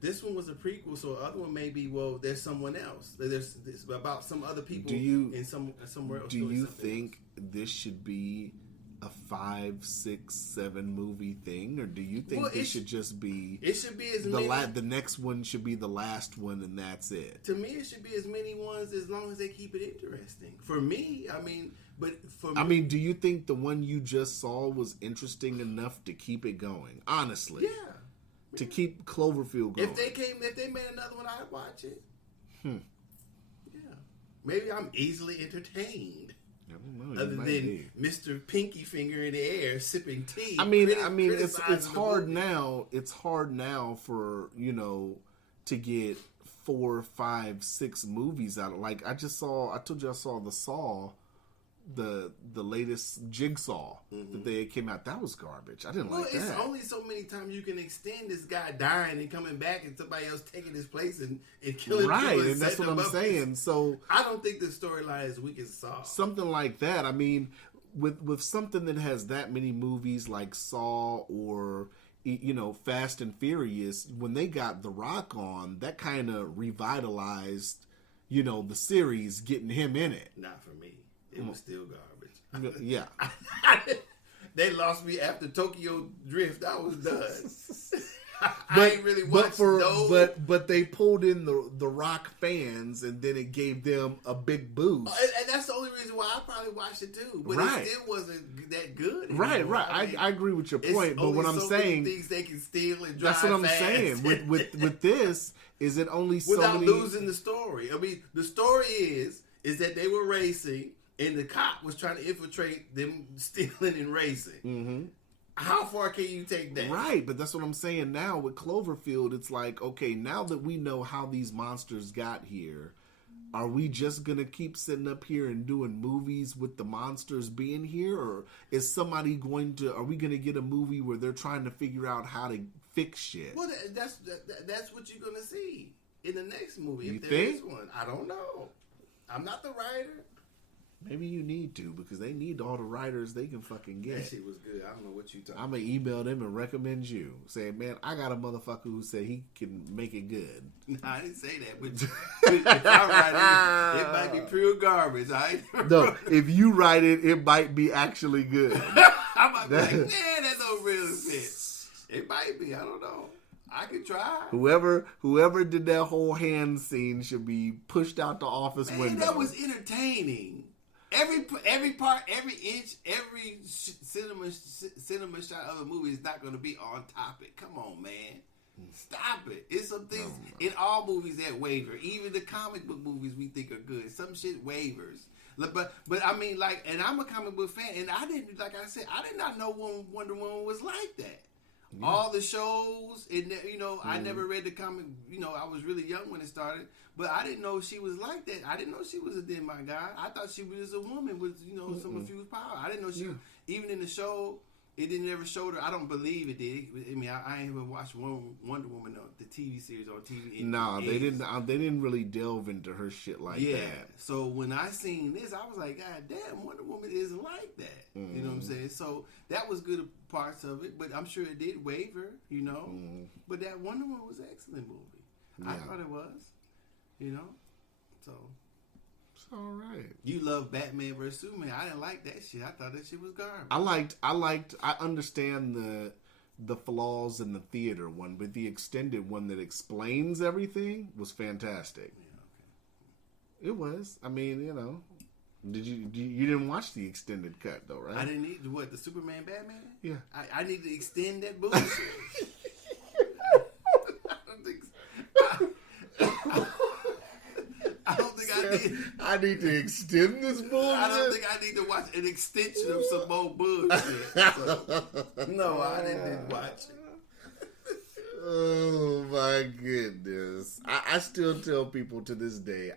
this one was a prequel. So the other one may be, well, there's someone else. There's about some other people somewhere else. Do you think this should be a 5, 6, 7 movie thing, or do you think this should just be? It should be as many. The next one should be the last one, and that's it. To me, it should be as many ones as long as they keep it interesting. For me, I mean, do you think the one you just saw was interesting enough to keep it going? Honestly, yeah. To keep Cloverfield going. If they made another one, I'd watch it. Yeah. Maybe I'm easily entertained. I don't know, Other than Mr. Pinky Finger in the air sipping tea. I mean, it's hard now. It's hard now for to get 4, 5, 6 movies out. Like I told you I saw the Saw, the latest Jigsaw that they came out. That was garbage. I didn't like that. It's only so many times you can extend this guy dying and coming back and somebody else taking his place and killing right, people. and that's what I'm saying. So I don't think the storyline is weak as Saw. Something like that. I mean, with something that has that many movies like Saw or Fast and Furious, when they got The Rock on, that kind of revitalized the series, getting him in it. Not for me. It was still garbage. Yeah. They lost me after Tokyo Drift. I was done. I ain't really watched those. But they pulled in the Rock fans, and then it gave them a big boost. And that's the only reason why I probably watched it too. But right. It still wasn't that good anymore. Right. I agree with your point. But what I'm saying, things they can steal and drive that's what I'm fast. saying. With this, is it only so without many... losing the story? I mean, the story is that they were racing, and the cop was trying to infiltrate them stealing and racing. Mm-hmm. How far can you take that? Right, but that's what I'm saying now with Cloverfield. It's like, okay, now that we know how these monsters got here, are we just going to keep sitting up here and doing movies with the monsters being here? Or is somebody are we going to get a movie where they're trying to figure out how to fix shit? Well, that's what you're going to see in the next movie. You if there think? is one. I don't know. I'm not the writer. Maybe you need to, because they need all the writers they can fucking get. That shit was good. I don't know what you talking about. I'm going to email them and recommend you. Saying, man, I got a motherfucker who said he can make it good. No, I didn't say that. But if I write it might be pure garbage. No, if you write it, it might be actually good. I might be like, man, that don't really fit. It might be. I don't know. I could try. Whoever did that whole hand scene should be pushed out the office window. That was entertaining. Every part, every inch, every cinema shot of a movie is not going to be on topic. Come on, man. Stop it. It's some things in all movies that waver. Even the comic book movies we think are good. Some shit wavers. But I mean, like, and I'm a comic book fan, and I did not know Wonder Woman was like that. Yeah. All the shows, and I never read the comic. I was really young when it started, but I didn't know she was like that. I didn't know she was a demigod. I thought she was a woman with some infused power. I didn't know she even in the show. It didn't ever show her. I don't believe it did. I mean, I ain't even watched Wonder Woman, the TV series on TV. No, they didn't. They didn't really delve into her shit like that. Yeah. So when I seen this, I was like, God damn, Wonder Woman is like that. Mm-hmm. You know what I'm saying? So that was good parts of it, but I'm sure it did waver. Mm-hmm. But that Wonder Woman was an excellent movie. Yeah. I thought it was. So. All right. You love Batman vs Superman. I didn't like that shit. I thought that shit was garbage. I understand the flaws in the theater one, but the extended one that explains everything was fantastic. Yeah, okay. It was. I mean, did you didn't watch the extended cut though, right? I didn't need the Superman Batman? Yeah. I need to extend that bullshit. I don't think I need. I need to extend this bullshit. I don't think I need to watch an extension of some more bullshit. So, no, I didn't watch it. Oh my goodness! I still tell people to this day,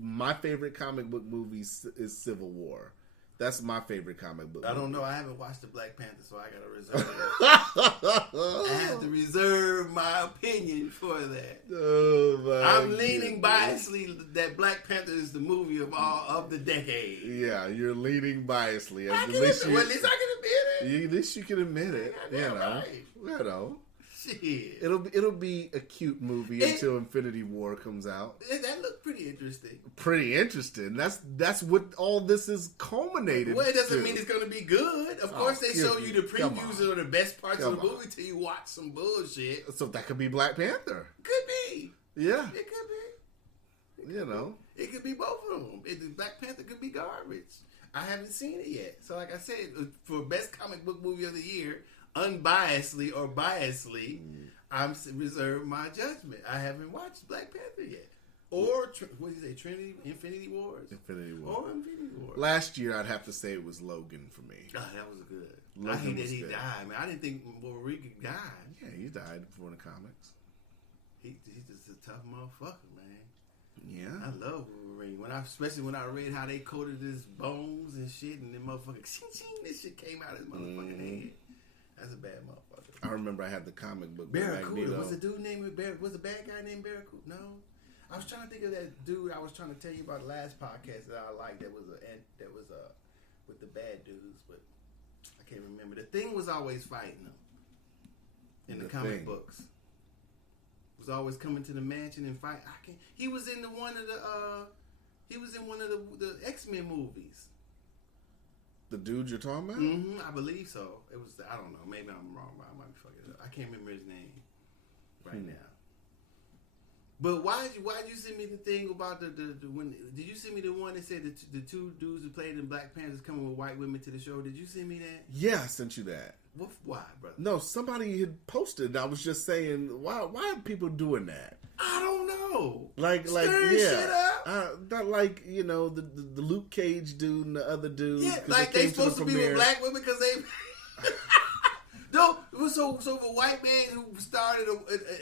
my favorite comic book movie is Civil War. That's my favorite comic book. I don't know. I haven't watched the Black Panther, so I gotta reserve. I have to reserve my opinion for that. Oh my! I'm leaning biasly that Black Panther is the movie of the decade. Yeah, you're leaning biasly. At least I can admit it. At least you can admit it. Right. Shit. It'll be a cute movie until Infinity War comes out. That looked pretty interesting. Pretty interesting. That's what all this is culminated. Well, it doesn't mean it's going to be good. Of course, they show you the previews of the best parts of the movie till you watch some bullshit. So that could be Black Panther. Could be. Yeah. It could be. It could be both of them. Black Panther could be garbage. I haven't seen it yet. So like I said, for best comic book movie of the year, unbiasedly or biasedly, I'm reserve my judgment. I haven't watched Black Panther yet. Or what did you say? Infinity Wars. Infinity War. Or Infinity Wars. Last year, I'd have to say it was Logan for me. Oh, that was good. Logan I hate that was he good. died, man. I didn't think Wolverine died. Yeah, he died before the comics. He's just a tough motherfucker, man. Yeah. I love Wolverine. Especially when I read how they coated his bones and shit, and then motherfucker, this shit came out of his motherfucking head. That's a bad motherfucker. I remember I had the comic book. Barracuda. Was the dude named was a bad guy named Barracuda? No. I was trying to think of that dude I was trying to tell you about the last podcast that I liked. That was with the bad dudes, but I can't remember. The Thing was always fighting them in the comic books. Was always coming to the mansion and fight. He was in one of the X-Men movies. The dude you're talking about? Mm-hmm, I believe so. It was. I don't know. Maybe I'm wrong. But I might be fucking it up. I can't remember his name right now. But why'd you send me the thing about the when? Did you send me the one that said the two dudes who played in Black Panther coming with white women to the show? Did you send me that? Yeah, I sent you that. Why, brother? No, somebody had posted. I was just saying, why are people doing that? I don't know. Like, Stirring yeah, shit up? not like the Luke Cage dude and the other dude. Yeah, like they supposed to be with black women because they. No, so if a white man who started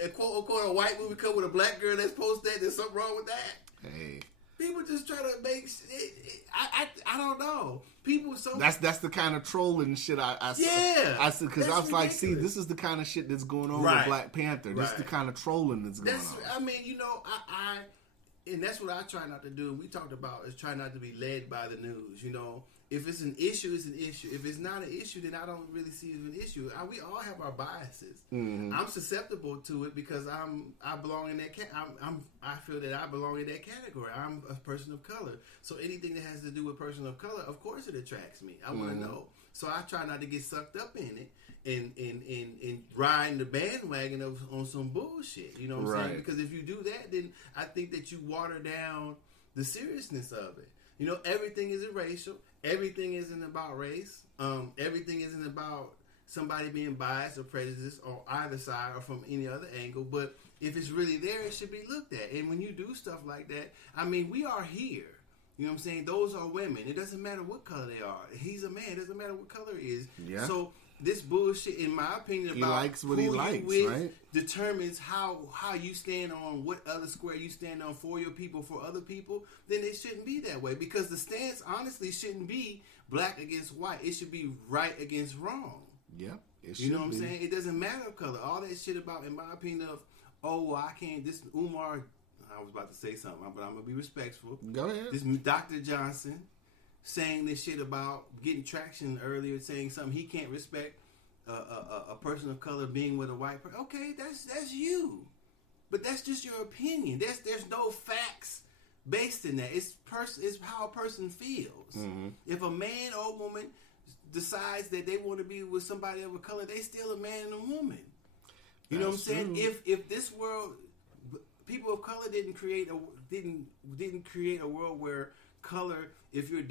a quote unquote a white movie come with a black girl that's post that, there's something wrong with that. Hey, people just try to make. I don't know. People so that's the kind of trolling shit I said because I was like, see, this is the kind of shit that's going on with Black Panther. This is the kind of trolling that's going on. I mean, I and that's what I try not to do. We talked about is try not to be led by the news. If it's an issue, it's an issue. If it's not an issue, then I don't really see it as an issue. We all have our biases. Mm-hmm. I'm susceptible to it because I belong in that. I feel that I belong in that category. I'm a person of color, so anything that has to do with person of color, of course, it attracts me. I want to know, so I try not to get sucked up in it and riding the bandwagon on some bullshit. You know what I'm saying? Because if you do that, then I think that you water down the seriousness of it. Everything isn't racial. Everything isn't about race. Everything isn't about somebody being biased or prejudiced on either side or from any other angle. But if it's really there, it should be looked at. And when you do stuff like that, I mean, we are here. You know what I'm saying? Those are women. It doesn't matter what color they are. He's a man. It doesn't matter what color he is. Yeah. So this bullshit, in my opinion, about he likes what he likes, right? Determines how you stand on what other square you stand on for your people, for other people. Then it shouldn't be that way because the stance, honestly, shouldn't be black against white. It should be right against wrong. Yeah, you know what I'm saying? It doesn't matter color. All that shit about, in my opinion, I can't. This Umar, I was about to say something, but I'm gonna be respectful. Go ahead. This Dr. Johnson saying this shit about getting traction earlier, saying something he can't respect a person of color being with a white person. Okay, that's you, but that's just your opinion. There's no facts based in that. It's how a person feels. Mm-hmm. If a man or woman decides that they want to be with somebody of a color, they still a man and a woman. You know what I'm saying? If this world, people of color didn't create a world where color, if you're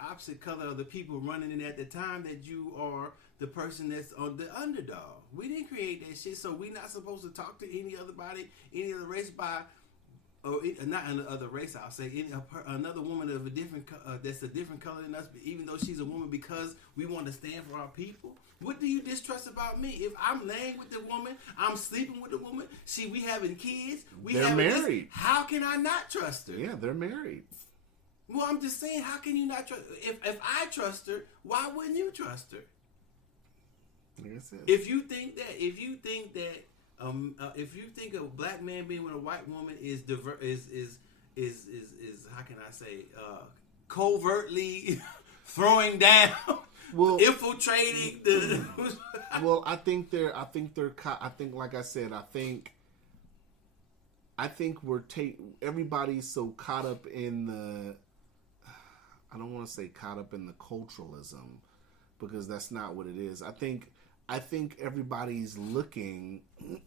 opposite color of the people running in at the time, that you are the person that's on the underdog. We didn't create that shit, so we're not supposed to talk to any other race or not another race. I'll say another woman of a different that's a different color than us, even though she's a woman, because we want to stand for our people. What do you distrust about me? If I'm laying with the woman, I'm sleeping with the woman. We having kids. They're married. How can I not trust her? Yeah, they're married. Well, I'm just saying, how can you not trust? If I trust her, why wouldn't you trust her? Like I said. If you think a black man being with a white woman is how can I say, covertly throwing down, infiltrating the. Well, I think like I said, I think everybody's so caught up in the. I don't want to say caught up in the culturalism, because that's not what it is. I think everybody's looking.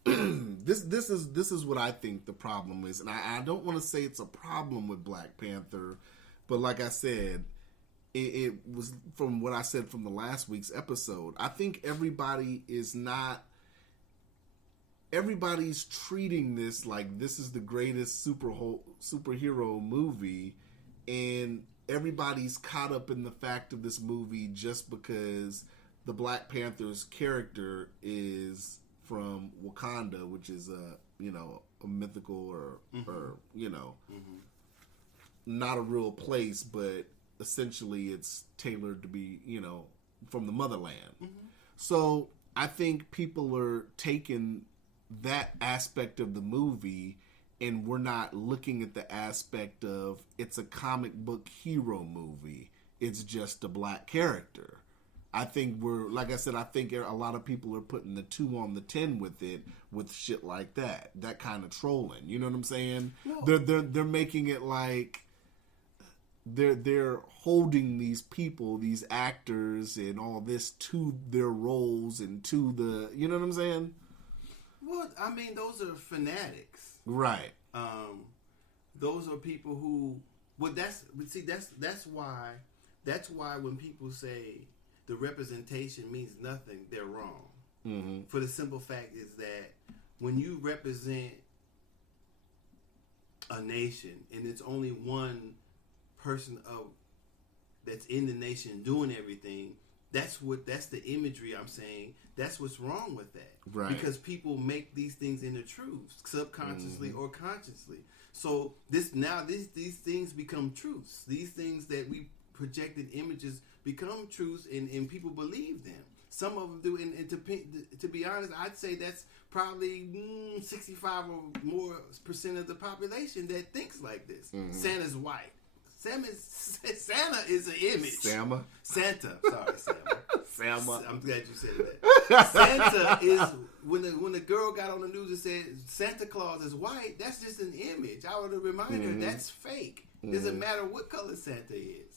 This is what I think the problem is, and I don't want to say it's a problem with Black Panther, but like I said, it was from what I said from the last week's episode. I think everybody is not. I think everybody's looking. This is what I think the problem is, and I don't want to say it's a problem with Black Panther, but like I said, it was from what I said from the last week's episode. I think everybody is not. I think everybody is not everybody's treating this like this is the greatest superhero movie, and everybody's caught up in the fact of this movie just because the Black Panther's character is from Wakanda, which is a mythical or not a real place, but essentially it's tailored to be from the motherland. So I think people are taking that aspect of the movie, and we're not looking at the aspect of it's a comic book hero movie. It's just a black character. I think like I said, I think a lot of people are putting the 2 on the 10 with it, with shit like that kind of trolling. You know what I'm saying? No. They're making it like they're holding these people, these actors, and all this to their roles and to the. You know what I'm saying? Well, I mean, those are fanatics, right? Those are people who. Well, that's why when people say the representation means nothing, they're wrong. Mm-hmm. For the simple fact is that when you represent a nation and it's only one person that's in the nation doing everything, that's the imagery I'm saying. That's what's wrong with that. Right. Because people make these things into truths, subconsciously or consciously. So these things become truths. These things that we projected images become truths, and people believe them. Some of them do, and to be honest, I'd say that's probably 65 or more % of the population that thinks like this. Mm-hmm. Santa's white. Santa is an image. Santa. Sorry, Sama. I'm glad you said that. Santa is when the girl got on the news and said Santa Claus is white. That's just an image. I would remind her that's fake. Doesn't matter what color Santa is.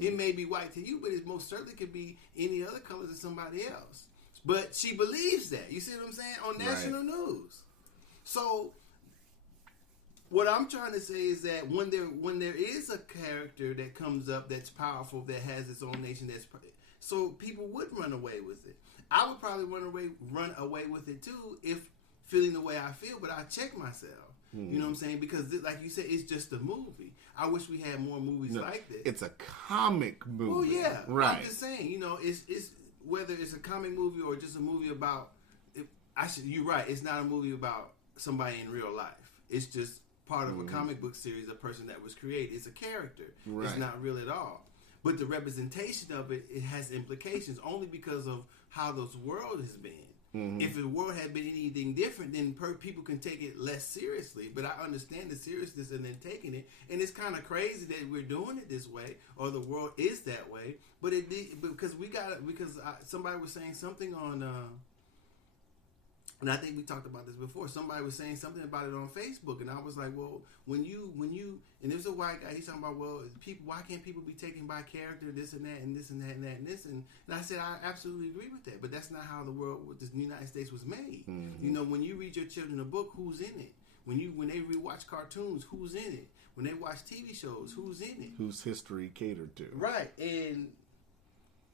It may be white to you, but it most certainly could be any other color to somebody else. But she believes that. You see what I'm saying? On national news. So what I'm trying to say is that when there is a character that comes up that's powerful, that has its own nation, so people would run away with it. I would probably run away with it too if feeling the way I feel, but I check myself. You know what I'm saying? Because like you said, it's just a movie. I wish we had more movies like this. It's a comic movie. Oh yeah, right. I'm just saying, it's whether it's a comic movie or just a movie about. You're right. It's not a movie about somebody in real life. It's just part of a comic book series, a person that was created. It's a character. Right. It's not real at all. But the representation of it has implications only because of how this world has been. Mm-hmm. If the world had been anything different, then people can take it less seriously. But I understand the seriousness and then taking it. And it's kind of crazy that we're doing it this way, or the world is that way. But somebody was saying something on, and I think we talked about this before. Somebody was saying something about it on Facebook, and I was like, well, when you, and there's a white guy, he's talking about, well, why can't people be taken by character, this and that, and this and that, and that, and this, and I said, I absolutely agree with that, but that's not how the United States was made. Mm-hmm. When you read your children a book, who's in it? When they rewatch cartoons, who's in it? When they watch TV shows, who's in it? Whose history catered to? Right, and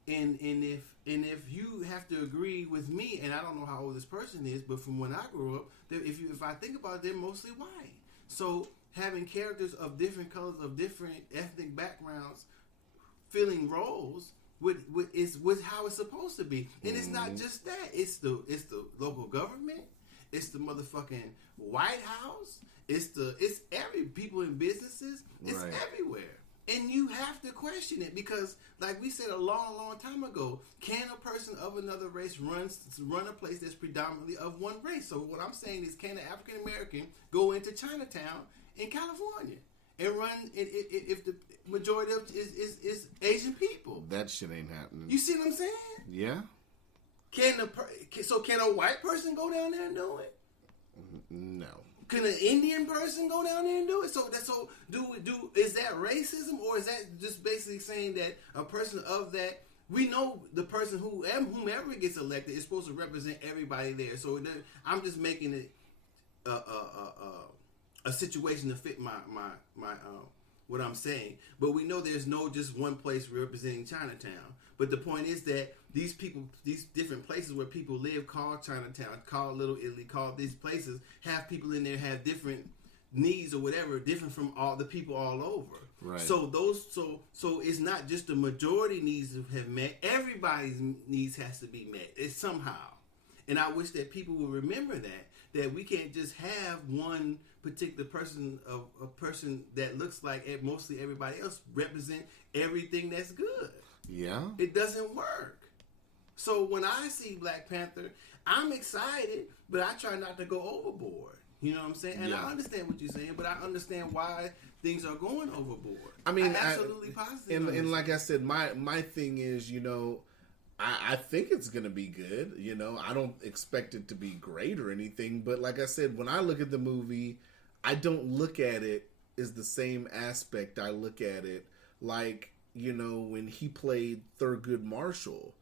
if you have to agree with me, and I don't know how old this person is, but from when I grew up, if I think about it, they're mostly white. So having characters of different colors, of different ethnic backgrounds, filling roles with how it's supposed to be, and it's not just that. It's the local government. It's the motherfucking White House. It's every people in businesses. It's everywhere. And you have to question it because, like we said a long, long time ago, can a person of another race run a place that's predominantly of one race? So what I'm saying is, can an African American go into Chinatown in California and run if the majority of is Asian people? That shit ain't happening. You see what I'm saying? Yeah. Can a white person go down there and do it? No. Can an Indian person go down there and do it? So is that racism, or is that just basically saying that a person of that, we know the person whomever gets elected is supposed to represent everybody there. So I'm just making it a situation to fit my what I'm saying. But we know there's no just one place representing Chinatown. But the point is that these people, these different places where people live, called Chinatown, called Little Italy, called these places, have people in there have different needs or whatever, different from all the people all over. Right. So so it's not just the majority needs to have met. Everybody's needs has to be met. It's somehow. And I wish that people would remember that we can't just have one particular person, a person that looks like mostly everybody else, represent everything that's good. Yeah. It doesn't work. So when I see Black Panther, I'm excited, but I try not to go overboard. You know what I'm saying? And I understand what you're saying, but I understand why things are going overboard. I mean, absolutely positive. And like I said, my thing is, you know, I think it's going to be good. You know, I don't expect it to be great or anything. But like I said, when I look at the movie, I don't look at it as the same aspect. I look at it like, you know, when he played Thurgood Marshall,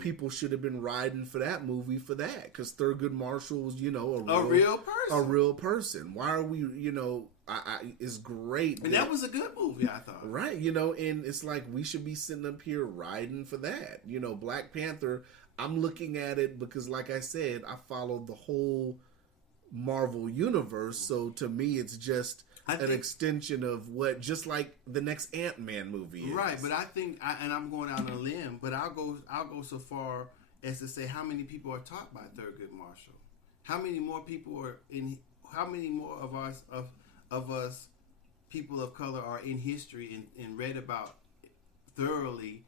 people should have been riding for that movie for that. Because Thurgood Marshall was, you know, a real person. A real person. Why are we, you know... it's great. And that was a good movie, I thought. Right, you know, and it's like we should be sitting up here riding for that. You know, Black Panther, I'm looking at it because, like I said, I followed the whole Marvel universe. So to me, it's just an extension of what, just like the next Ant-Man movie is. Right, but I think, and I'm going out on a limb, but I'll go so far as to say how many people are taught by Thurgood Marshall. How many more people are in, how many more of us people of color are in history and read about thoroughly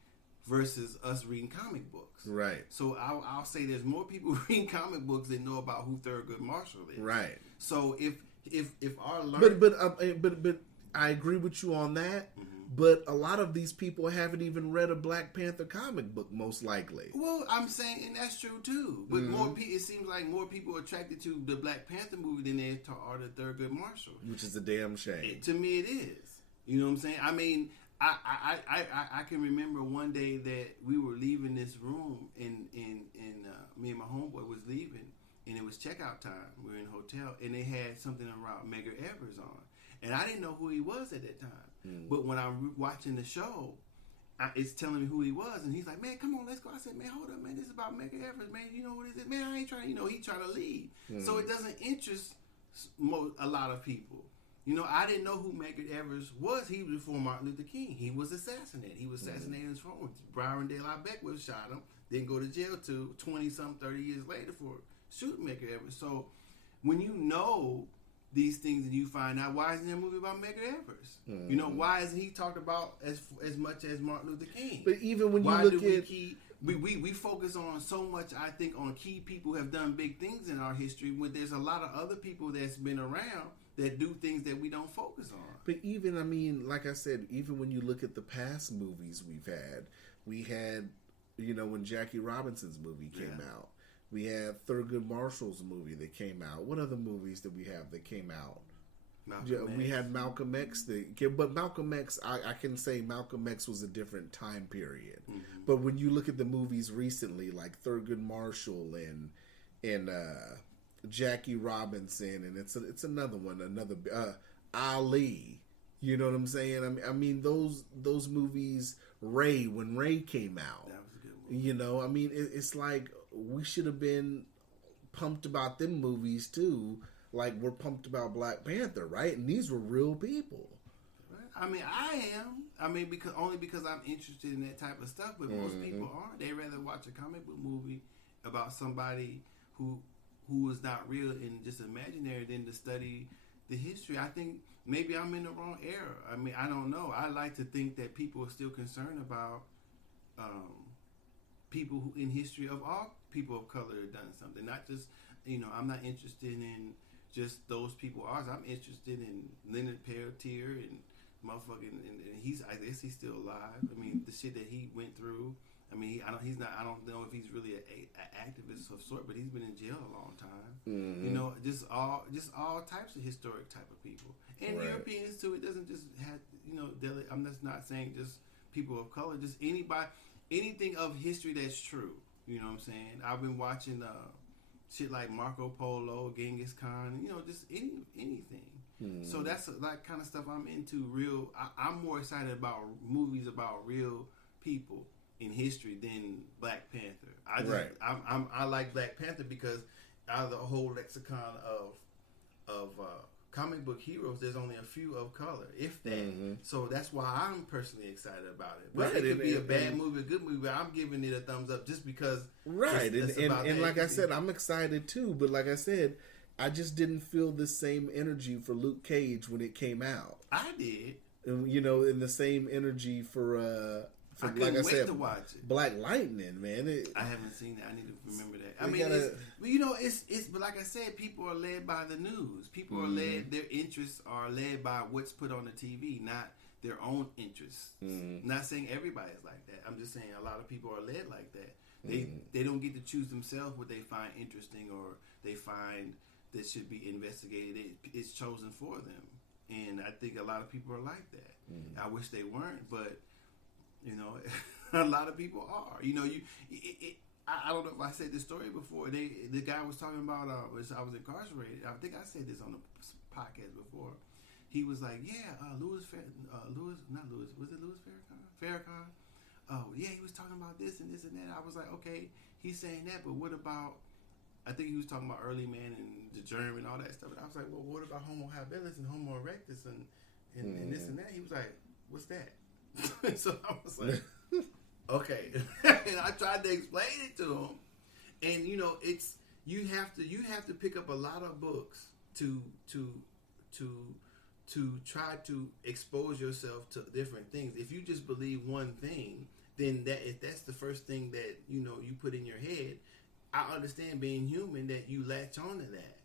versus us reading comic books. Right. So I'll say there's more people reading comic books that know about who Thurgood Marshall is. Right. So if our learning... But I agree with you on that. Mm-hmm. But a lot of these people haven't even read a Black Panther comic book, most likely. Well, I'm saying, and that's true too. But it seems like more people are attracted to the Black Panther movie than they are to Thurgood Marshall, which is a damn shame. To me, it is. You know what I'm saying? I mean, I can remember one day that we were leaving this room, and me and my homeboy was leaving, and it was checkout time. We were in a hotel, and they had something around Medgar Evers on, and I didn't know who he was at that time. But when I'm watching the show, it's telling me who he was, and he's like, "Man, come on, let's go." I said, "Man, hold up, man. This is about Medgar Evers, man. You know what it is, man? I ain't trying. You know, he trying to leave, so it doesn't interest a lot of people. You know, I didn't know who Medgar Evers was. He was before Martin Luther King. He was assassinated. He was assassinated in his phone. Byron De La Beckwith shot him, then go to jail to 30 years later for shooting Medgar Evers. So when you know these things and you find out, why isn't there a movie about Medgar Evers? You know, why isn't he talked about as much as Martin Luther King? But even when why you look at... We focus on so much, I think, on key people who have done big things in our history, when there's a lot of other people that's been around that do things that we don't focus on. But even, I mean, like I said, even when you look at the past movies we had, you know, when Jackie Robinson's movie came out, we had Thurgood Marshall's movie that came out. What other movies did we have that came out? We had Malcolm X. But Malcolm X, I can say Malcolm X was a different time period. Mm-hmm. But when you look at the movies recently, like Thurgood Marshall and Jackie Robinson, and it's another one, Ali. You know what I'm saying? I mean those movies. When Ray came out, that was a good movie. You know, I mean, it's like we should have been pumped about them movies too. Like we're pumped about Black Panther, right? And these were real people. I mean, I am. I mean, because I'm interested in that type of stuff. But most people aren't. They rather watch a comic book movie about somebody who is not real and just imaginary than to study the history. I think maybe I'm in the wrong era. I mean, I don't know. I like to think that people are still concerned about people who in history of all people of color have done something. Not just, you know, I'm not interested in just those people. I'm interested in Leonard Peltier and motherfucking, and I guess he's still alive. I mean, the shit that he went through. I mean, I don't know if he's really an activist of sort, but he's been in jail a long time. Mm-hmm. You know, just all types of historic type of people, and Europeans too. It doesn't just have, you know. I'm just not saying just people of color, just anybody, anything of history that's true. You know what I'm saying? I've been watching shit like Marco Polo, Genghis Khan, just anything. So that's that kind of stuff I'm into. I'm more excited about movies about real people in history than Black Panther. I like Black Panther because out of the whole lexicon of comic book heroes, there's only a few of color, if that. So that's why I'm personally excited about it. But it could be a bad movie, a good movie. But I'm giving it a thumbs up just because. Right, and like I said, I'm excited too. But like I said, I just didn't feel the same energy for Luke Cage when it came out. I did. And, and the same energy for I couldn't wait to watch it. Black Lightning, man. I haven't seen it. I need to remember that. But like I said, people are led by the news. People are led. Their interests are led by what's put on the TV, not their own interests. Not saying everybody's like that. I'm just saying a lot of people are led like that. They don't get to choose themselves what they find interesting or they find that should be investigated. It's chosen for them, and I think a lot of people are like that. I wish they weren't, but. A lot of people are. I don't know if I said this story before. The guy was talking about I was incarcerated. I think I said this on the podcast before. He was like, "Yeah, Louis Farrakhan? Oh, yeah, he was talking about this and this and that." I was like, "Okay, he's saying that, but what about?" I think he was talking about early man and the germ and all that stuff. And I was like, "Well, what about Homo habilis and Homo erectus and this and that?" He was like, "What's that?" So I was like, okay. And I tried to explain it to him. And it's you have to pick up a lot of books to try to expose yourself to different things. If you just believe one thing, then if that's the first thing that you put in your head, I understand being human that you latch on to that.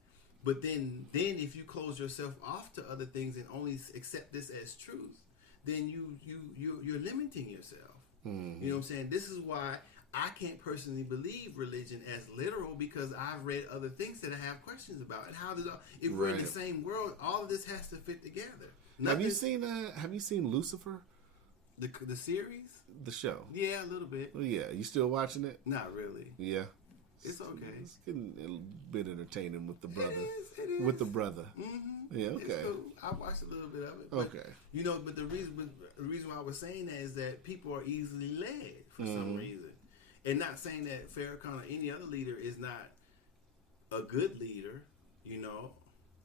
But then if you close yourself off to other things and only accept this as truth, then you're limiting yourself. You know what I'm saying? This is why I can't personally believe religion as literal, because I've read other things that I have questions about. And how if we're in the same world, all of this has to fit together. Have you seen Lucifer? The series? The show? Yeah, a little bit. Oh, yeah. You still watching it? Not really. Yeah. It's okay. It's getting a bit entertaining with the brother. It is. With the brother. Yeah, okay. It's cool. I watched a little bit of it. But, but the reason why I was saying that is that people are easily led for some reason. And not saying that Farrakhan or any other leader is not a good leader,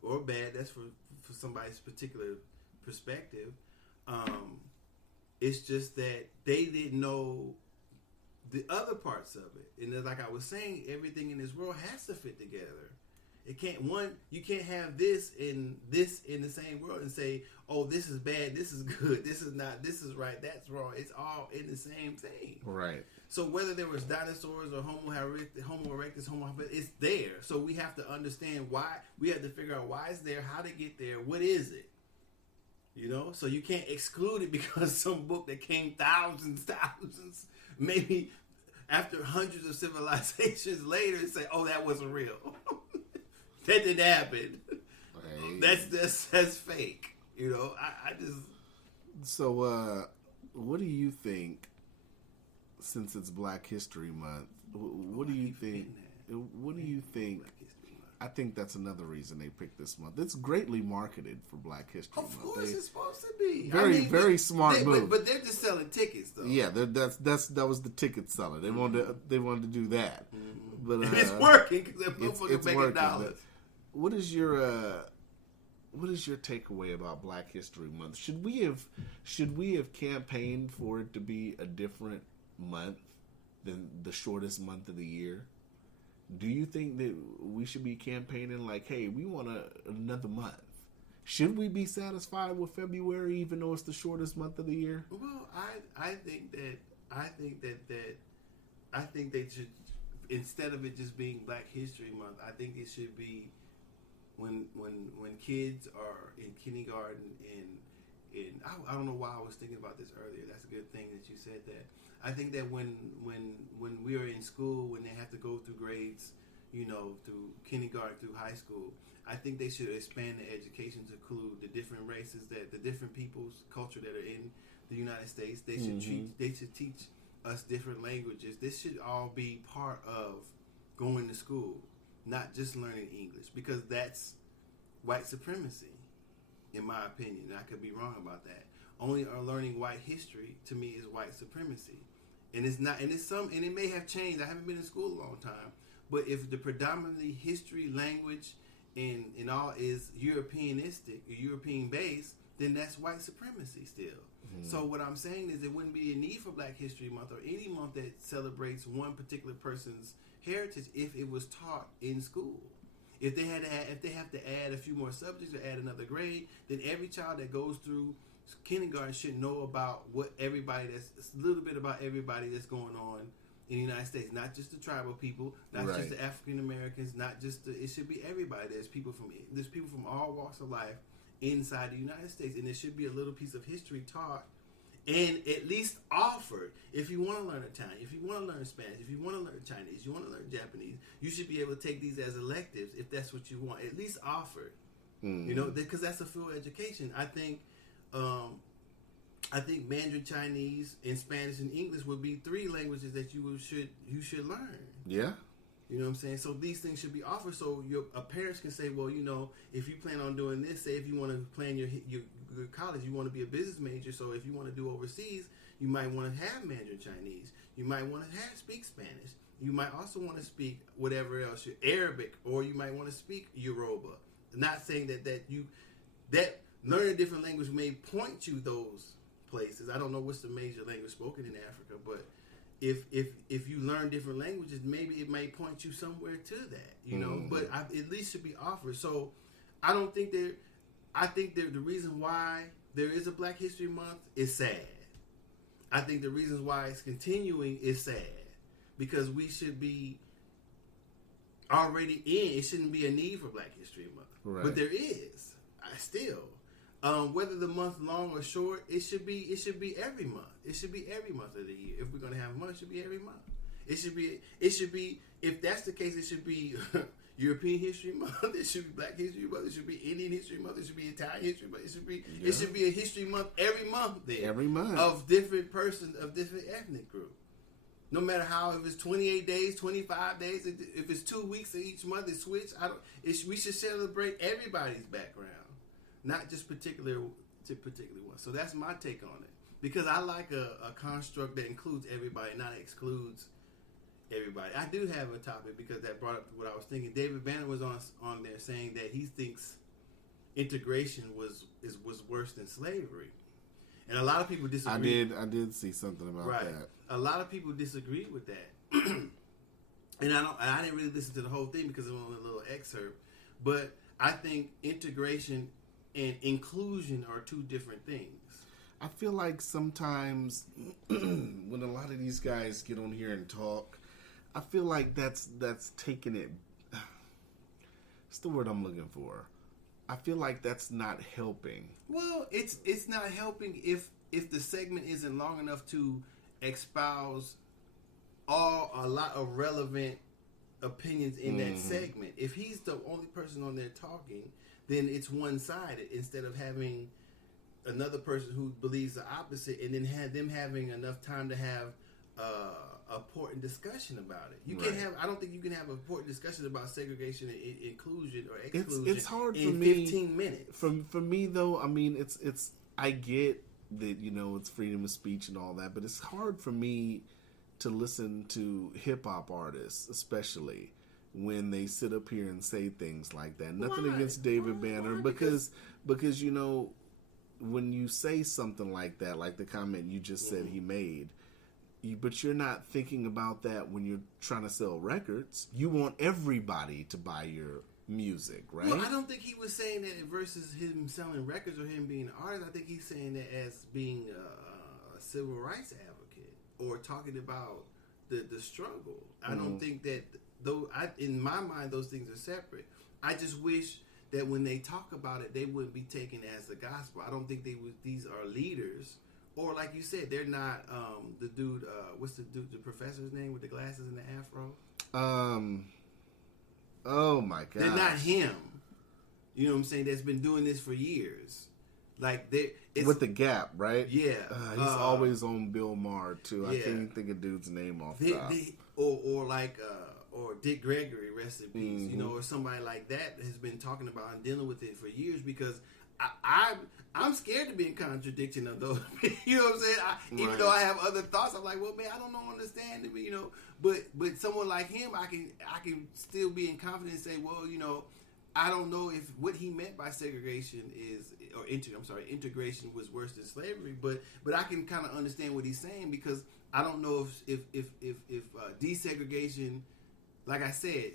or bad. That's for somebody's particular perspective. It's just that they didn't know the other parts of it. And like I was saying, everything in this world has to fit together. You can't have this in the same world and say, oh, this is bad, this is good, this is not, this is right, that's wrong. It's all in the same thing. Right. So whether there was dinosaurs or Homo erectus, it's there. So we have to understand why. We have to figure out why it's there, how to get there, what is it? So you can't exclude it because some book that came thousands, maybe after hundreds of civilizations later, say, "Oh, that wasn't real. That didn't happen. Hey. That's fake." I just. So, what do you think? Since it's Black History Month, what do you think? What do you think? I think that's another reason they picked this month. It's greatly marketed for Black History Month. Of course, it's supposed to be. Very smart move. But they're just selling tickets, though. Yeah, that was the ticket seller. They wanted to do that. But it's working because they're motherfuckers making dollars. What is your takeaway about Black History Month? Should we have campaigned for it to be a different month than the shortest month of the year? Do you think that we should be campaigning like, hey, we want another month? Should we be satisfied with February even though it's the shortest month of the year? Well, I think they should, instead of it just being Black History Month, I think it should be when kids are in kindergarten and I don't know why I was thinking about this earlier. That's a good thing that you said that. I think that when we are in school, when they have to go through grades, through kindergarten through high school, I think they should expand the education to include the different races, the different people's culture that are in the United States. They should teach us different languages. This should all be part of going to school. not just learning English, because that's white supremacy, in my opinion. I could be wrong about that. Only learning white history to me is white supremacy, and it's not. And it may have changed. I haven't been in school a long time, but if the predominantly history, language, and all is Europeanistic, European based, then that's white supremacy still. So what I'm saying is there wouldn't be a need for Black History Month or any month that celebrates one particular person's heritage if it was taught in school. If they have to add a few more subjects or add another grade, then every child that goes through kindergarten should know about what everybody that's a little bit about everybody that's going on in the United States, not just the tribal people, not just the African Americans, not just it should be everybody. There's people from all walks of life inside the United States, and there should be a little piece of history taught and at least offered. If you want to learn Italian, if you want to learn Spanish, if you want to learn Chinese, you want to learn Japanese, you should be able to take these as electives if that's what you want. At least offered, you know, because that's a full education. I think Mandarin Chinese and Spanish and English would be 3 languages that you should learn. Yeah. You know what I'm saying? So these things should be offered so your parents can say, well, you know, if you plan on doing this, say if you want to plan your college, you want to be a business major, so if you want to do overseas, you might want to have Mandarin Chinese. You might want to speak Spanish. You might also want to speak whatever else, Arabic, or you might want to speak Yoruba. Not saying that learning a different language may point you those places. I don't know what's the major language spoken in Africa, but if you learn different languages, maybe it may point you somewhere to that, you know. But at least should be offered. So I don't think there. I think the reason why there is a Black History Month is sad. I think the reasons why it's continuing is sad, because we should be already in. It shouldn't be a need for Black History Month, but there is. Still. Whether the month long or short, it should be every month. It should be every month of the year. If we're gonna have a month, it should be every month. It should be. If that's the case, it should be European History Month. It should be Black History Month. It should be Indian History Month. It should be Italian History Month. It should be a History Month every month. Every month of different persons of different ethnic group. No matter how, if it's 28 days, 25 days, if it's 2 weeks of each month, it switch. We should celebrate everybody's background. Not just particular ones. So that's my take on it. Because I like a construct that includes everybody, not excludes everybody. I do have a topic because that brought up what I was thinking. David Banner was on there saying that he thinks integration was worse than slavery, and a lot of people disagree. I did see something about that. A lot of people disagree with that, and I didn't really listen to the whole thing because it was only a little excerpt. But I think integration and inclusion are 2 different things. I feel like sometimes when a lot of these guys get on here and talk, I feel like that's taking it. It's the word I'm looking for. I feel like that's not helping. Well, it's not helping if the segment isn't long enough to espouse a lot of relevant opinions in that segment. If he's the only person on there talking, then it's one-sided instead of having another person who believes the opposite, and then have them having enough time to have a important discussion about it. You can't have. I don't think you can have an important discussion about segregation and inclusion or exclusion. It's hard in for me. 15 minutes. For me though, I mean, it's. I get that, you know, it's freedom of speech and all that, but it's hard for me to listen to hip hop artists, especially when they sit up here and say things like that. Nothing against David Banner, because you know, when you say something like that, like the comment you just said he made, but you're not thinking about that when you're trying to sell records. You want everybody to buy your music, right? Well, I don't think he was saying that versus him selling records or him being an artist. I think he's saying that as being a civil rights advocate or talking about the struggle. I don't think that, though. In my mind, those things are separate. I just wish that when they talk about it, they wouldn't be taken as the gospel. I don't think these are leaders, or like you said, they're not. The dude, what's the professor's name with the glasses and the afro? Oh my god! They're not him. You know what I'm saying? That's been doing this for years. Like with the Gap, right? Yeah, he's always on Bill Maher too. I can't even think of dude's name off top. or Dick Gregory, rest in peace, you know, or somebody like that has been talking about and dealing with it for years, because I'm scared to be in contradiction of those. You know what I'm saying? Even though I have other thoughts, I'm like, well, man, I don't understand it, you know. But someone like him, I can still be in confidence and say, well, you know, I don't know if what he meant by segregation integration was worse than slavery, but I can kind of understand what he's saying, because I don't know if desegregation, like I said,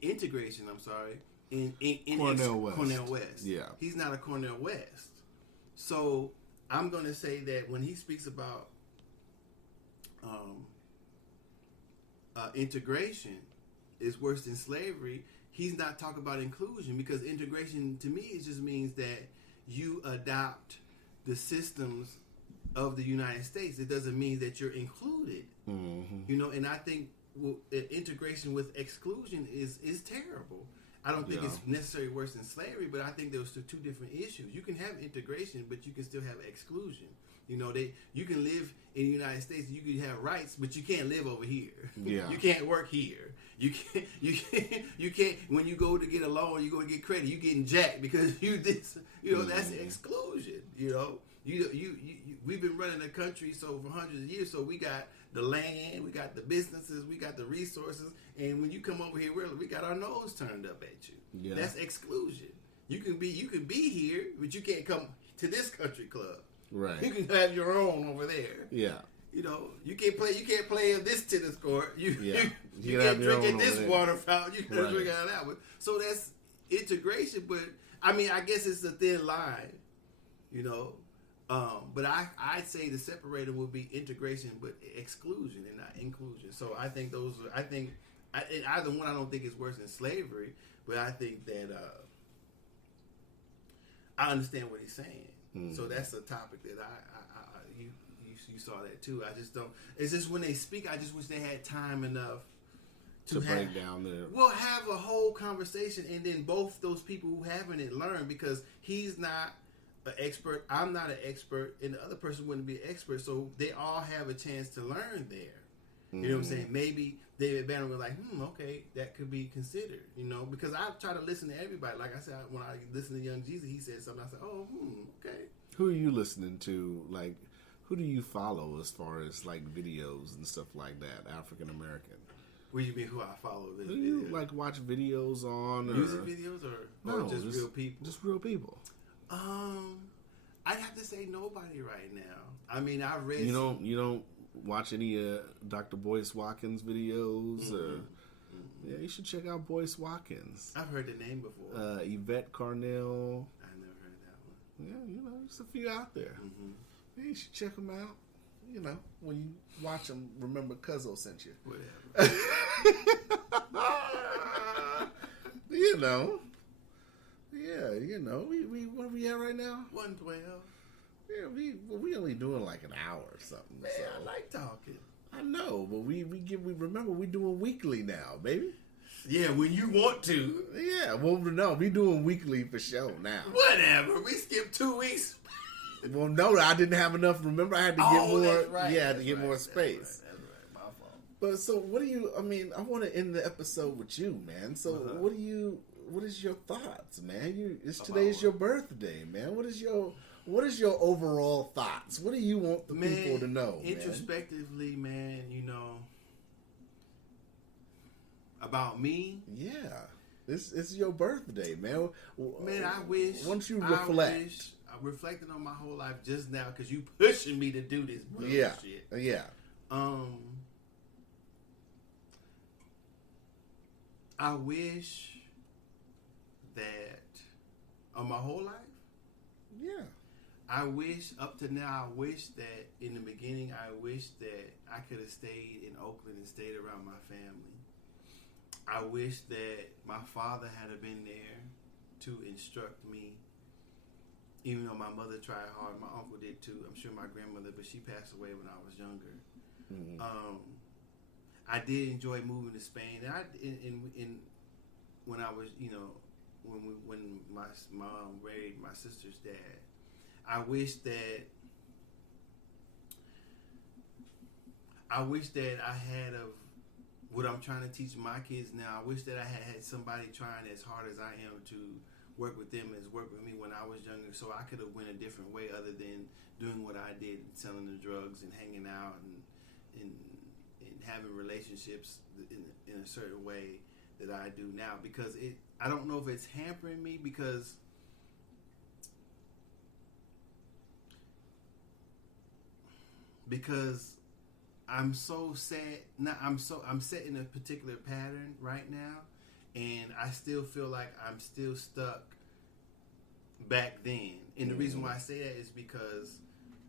integration. I'm sorry. In Cornel West. Yeah. He's not a Cornel West. So I'm going to say that when he speaks about integration is worse than slavery, he's not talking about inclusion, because integration to me, it just means that you adopt the systems of the United States. It doesn't mean that you're included. You know, and I think integration with exclusion is terrible. I don't think it's necessarily worse than slavery, but I think those are two different issues. You can have integration, but you can still have exclusion. You know, you can live in the United States, you can have rights, but you can't live over here. Yeah. You can't work here. You can't. When you go to get a loan, you go to get credit, you getting jacked because that's exclusion. You know, we've been running the country for hundreds of years, so we got the land, we got the businesses, we got the resources, and when you come over here, we got our nose turned up at you. Yeah. That's exclusion. You can be here, but you can't come to this country club. Right. You can have your own over there. Yeah. You know, you can't play in this tennis court. You can't have drink at this water fountain. You can't drink out of that one. So that's integration, but I mean, I guess it's a thin line, you know. But I'd say the separator would be integration, but exclusion and not inclusion. So I think either one I don't think is worse than slavery, but I think that I understand what he's saying. So that's a topic that you saw that too. I just don't. It's just when they speak, I just wish they had time enough to break down the. Well, have a whole conversation, and then both those people who haven't it learn, because he's not an expert, I'm not an expert, and the other person wouldn't be an expert. So they all have a chance to learn there. You know what I'm saying? Maybe David Banner was like, okay, that could be considered, you know, because I try to listen to everybody. Like I said, when I listen to Young Jeezy, he said something. I said, okay. Who are you listening to? Like, who do you follow as far as like videos and stuff like that? African American. What do you mean? Who I follow? Who do you like watch videos on? Music videos or just real people? Just real people. I'd have to say nobody right now. I mean, I read. You don't watch any Dr. Boyce Watkins videos? Yeah, you should check out Boyce Watkins. I've heard the name before. Yvette Carnell. I never heard that one. Yeah, you know, there's a few out there. Yeah, you should check them out. You know, when you watch them, remember Cuzzo sent you. Whatever. You know. Yeah, you know. We what are we at right now? 112. Yeah, we only doing like an hour or something. Man, so. I like talking. I know, but we remember we doing weekly now, baby. Yeah, when you want to. Yeah, well, no, we doing weekly for show now. Whatever. We skipped 2 weeks. Well, no, I didn't have enough. Remember, I had to get more. That's right. Yeah, I had to get more space. That's right. My fault. But so, what do you? I mean, I want to end the episode with you, man. So, what do you? What is your thoughts, man? Today's your birthday, man. What is your overall thoughts? What do you want the people to know? Introspectively, man, you know, about me. Yeah, it's your birthday, man. Man, I wish. Once you reflect, I reflected on my whole life just now because you pushing me to do this bullshit. Yeah. I wish that on my whole life. Yeah. I wish up to now. I wish that in the beginning. I wish that I could have stayed in Oakland and stayed around my family. I wish that my father had been there to instruct me. Even though my mother tried hard, my uncle did too. I'm sure my grandmother, but she passed away when I was younger. I did enjoy moving to Spain, and when I was, you know, when my mom married my sister's dad. I wish that I had what I'm trying to teach my kids now. I wish that I had somebody trying as hard as I am to work with them as work with me when I was younger, so I could have went a different way other than doing what I did, selling the drugs and hanging out and having relationships in a certain way that I do now. Because I don't know if it's hampering me because I'm so sad. Now I'm set in a particular pattern right now, and I still feel like I'm still stuck back then. And the reason why I say that is because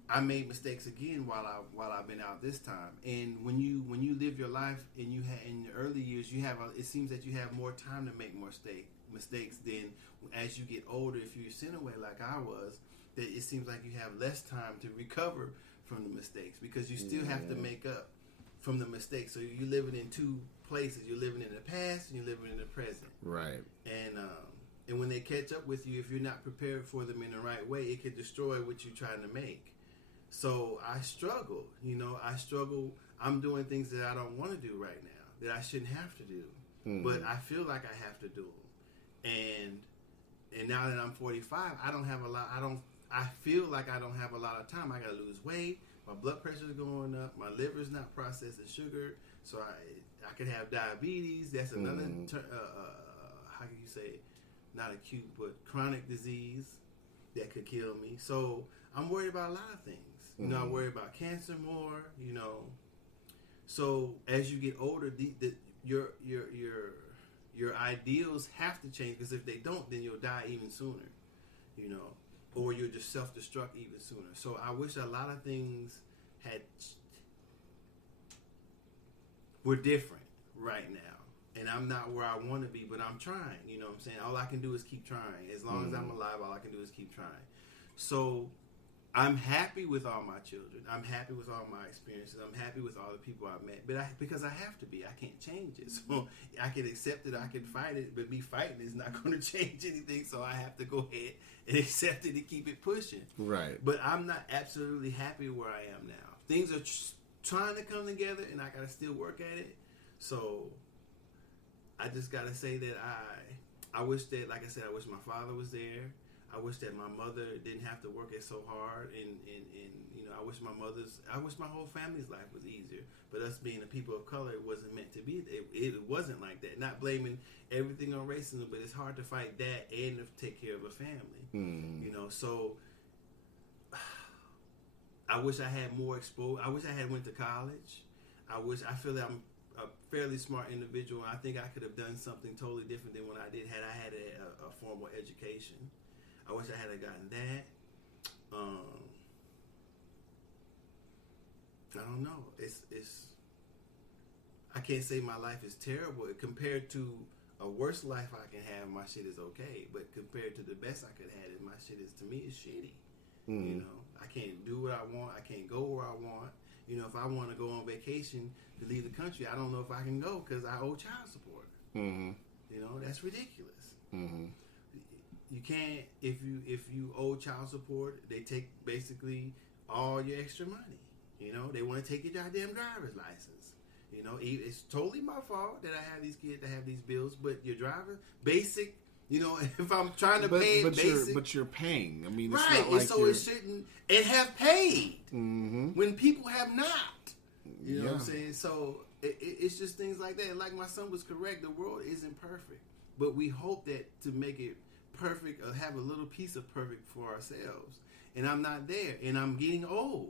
I made mistakes again while I've been out this time. And when you live your life and you have in the early years, it seems that you have more time to make more mistakes than as you get older. If you're sin away like I was, that it seems like you have less time to recover from the mistakes because you still have to make up from the mistakes. So you're living in two places. You're living in the past and you're living in the present. Right. And when they catch up with you, if you're not prepared for them in the right way, it could destroy what you're trying to make. So I struggle. I'm doing things that I don't want to do right now, that I shouldn't have to do. But I feel like I have to do them. And now that I'm 45, I feel like I don't have a lot of time. I got to lose weight. My blood pressure is going up. My liver's not processing sugar. So I could have diabetes. That's another, how can you say it? Not acute, but chronic disease that could kill me. So I'm worried about a lot of things. I worry about cancer more, So as you get older, your ideals have to change, because if they don't, then you'll die even sooner, or you'll just self-destruct even sooner. So I wish a lot of things were different right now. And I'm not where I want to be, but I'm trying. You know what I'm saying? All I can do is keep trying. As long as I'm alive, all I can do is keep trying. So I'm happy with all my children. I'm happy with all my experiences. I'm happy with all the people I've met. But because I have to be. I can't change it. So I can accept it. I can fight it. But me fighting is not going to change anything. So I have to go ahead and accept it and keep it pushing. Right. But I'm not absolutely happy where I am now. Things are trying to come together, and I got to still work at it. So I just got to say that I wish that, like I said, I wish my father was there. I wish that my mother didn't have to work it so hard, and I wish my whole family's life was easier. But us being a people of color, it wasn't meant to be. It wasn't like that. Not blaming everything on racism, but it's hard to fight that and to take care of a family. So I wish I had more exposure. I wish I had went to college. I feel that I'm a fairly smart individual. I think I could have done something totally different than what I did had I had a formal education. I wish I had gotten that. I don't know. I can't say my life is terrible. Compared to a worse life I can have, my shit is okay. But compared to the best I could have, my shit is, to me, is shitty. I can't do what I want. I can't go where I want. If I want to go on vacation to leave the country, I don't know if I can go because I owe child support. That's ridiculous. You can't, if you owe child support, they take basically all your extra money. They want to take your goddamn driver's license. It's totally my fault that I have these kids that have these bills, but your driver, basic, if I'm trying to pay basic. But you're paying. I mean, it's right, not like and so it shouldn't, and have paid when people have not. You know what I'm saying? So it's just things like that. And like my son was correct, the world isn't perfect. But we hope that to make it perfect, or have a little piece of perfect for ourselves. And I'm not there, and I'm getting old.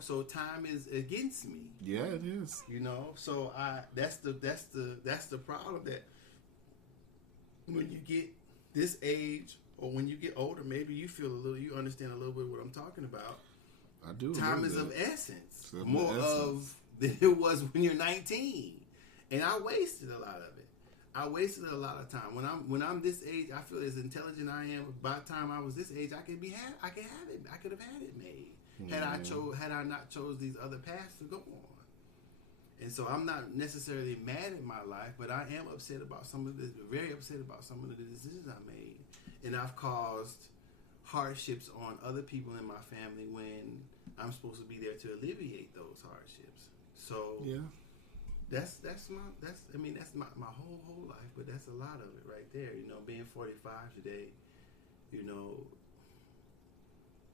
So time is against me. Yeah, it is. So that's the problem, that when you get this age, or when you get older, maybe you understand a little bit what I'm talking about. I do. Time is of essence, more of than it was when you're 19, and I wasted a lot of it. I wasted a lot of time. When I'm this age, I feel as intelligent I am. By the time I was this age, I could have it made. Had I not chose these other paths to go on. And so I'm not necessarily mad at my life, but I am upset about very upset about some of the decisions I made. And I've caused hardships on other people in my family when I'm supposed to be there to alleviate those hardships. So yeah. that's my whole life, but that's a lot of it right there. You know, being 45 today, you know,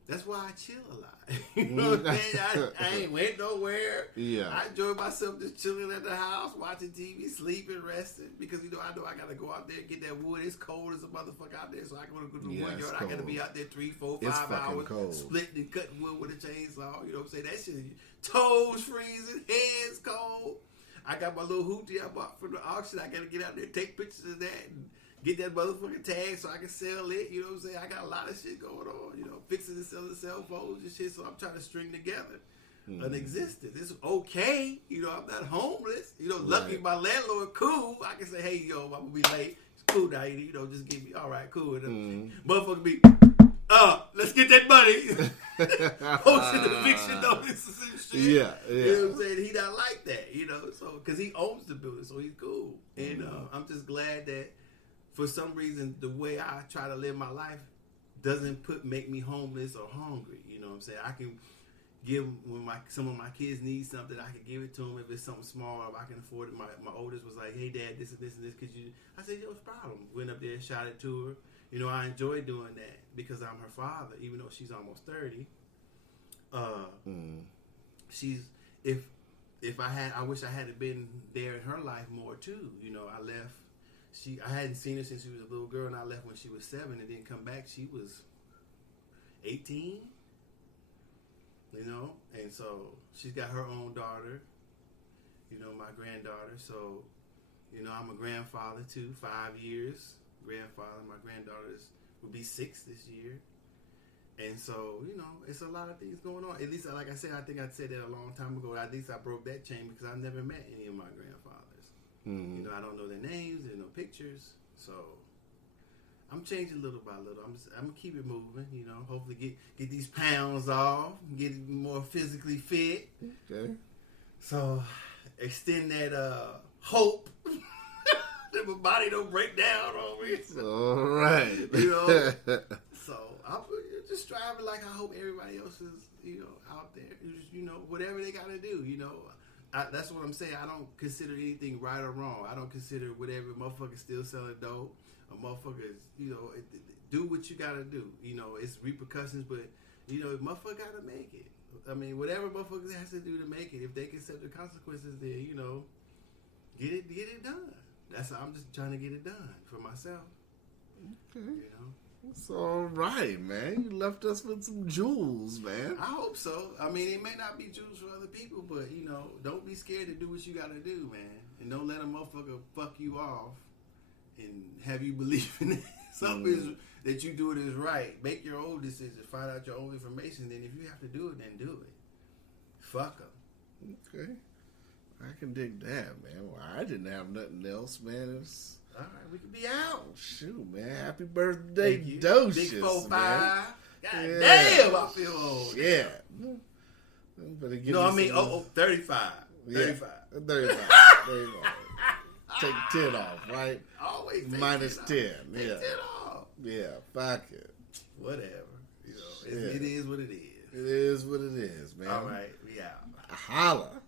that's why I chill a lot. You know what I'm saying? I ain't went nowhere. Yeah. I enjoy myself just chilling at the house, watching TV, sleeping, resting, because I know I gotta go out there and get that wood. It's cold as a motherfucker out there, so I gotta go to the wood yard. I gotta be out there 3, 4, 5 hours cold. splitting and cutting wood with a chainsaw. You know what I'm saying? That shit, toes freezing, hands cold. I got my little hoopty I bought from the auction. I gotta get out there and take pictures of that and get that motherfucking tag so I can sell it. You know what I'm saying? I got a lot of shit going on. You know, fixing and selling cell phones and shit. So I'm trying to string together an existence. It's okay. You know, I'm not homeless. You know, lucky my landlord cool. I can say, hey, yo, I'm gonna be late. It's cool now. You know, just give me all right, cool. Motherfucker be, let's get that money. Posting eviction notices and shit. Yeah. You know what I'm saying? He not like that. You know, so because he owns the building, so he's cool. And I'm just glad that. For some reason, the way I try to live my life doesn't make me homeless or hungry. You know what I'm saying? I can give when some of my kids need something, I can give it to them if it's something small. If I can afford it. My oldest was like, "Hey, Dad, this and this and this." I said, "Yo, what's the problem?" Went up there, shot it to her. You know, I enjoy doing that because I'm her father, even though she's almost 30. She's I wish I had been there in her life more too. You know, I left. I hadn't seen her since she was a little girl, and I left when she was 7 and didn't come back. She was 18, you know, and so she's got her own daughter, you know, my granddaughter. So, you know, I'm a grandfather too, 5 years grandfather. My granddaughter will be 6 this year. And so, you know, it's a lot of things going on. At least, like I said, I think I said that a long time ago. At least I broke that chain because I never met any of my grandfathers. You know, I don't know their names, there's no pictures, so I'm changing little by little. I'm gonna keep it moving, you know. Hopefully get these pounds off, get more physically fit. Okay. So extend that hope that my body don't break down on me. All right. You know. So I'm just striving like I hope everybody else is, you know, out there. You know, whatever they gotta do, you know. That's what I'm saying. I don't consider anything right or wrong. I don't consider whatever motherfucker still selling dope. A motherfucker is, you know, do what you gotta do. You know, it's repercussions, but you know, motherfucker gotta make it. I mean, whatever motherfucker has to do to make it. If they can accept the consequences, then you know, get it done. That's how I'm just trying to get it done for myself. Okay. You know. It's all right, man. You left us with some jewels, man. I hope so. I mean, it may not be jewels for other people, but, you know, don't be scared to do what you got to do, man. And don't let a motherfucker fuck you off and have you believe in something that you do it is right. Make your own decisions. Find out your own information. Then if you have to do it, then do it. Fuck them. Okay. I can dig that, man. Well, I didn't have nothing else, man. All right, we can be out. Shoot, man. Happy birthday, Docious, Big 4-5. man. God damn, I feel old. Yeah. Better give 35. Yeah. 35. Take 10 off, right? Always take Minus 10. Take Yeah. 10 off. Yeah, fuck it. Whatever. You know, it is what it is. It is what it is, man. All right, we out. Holla.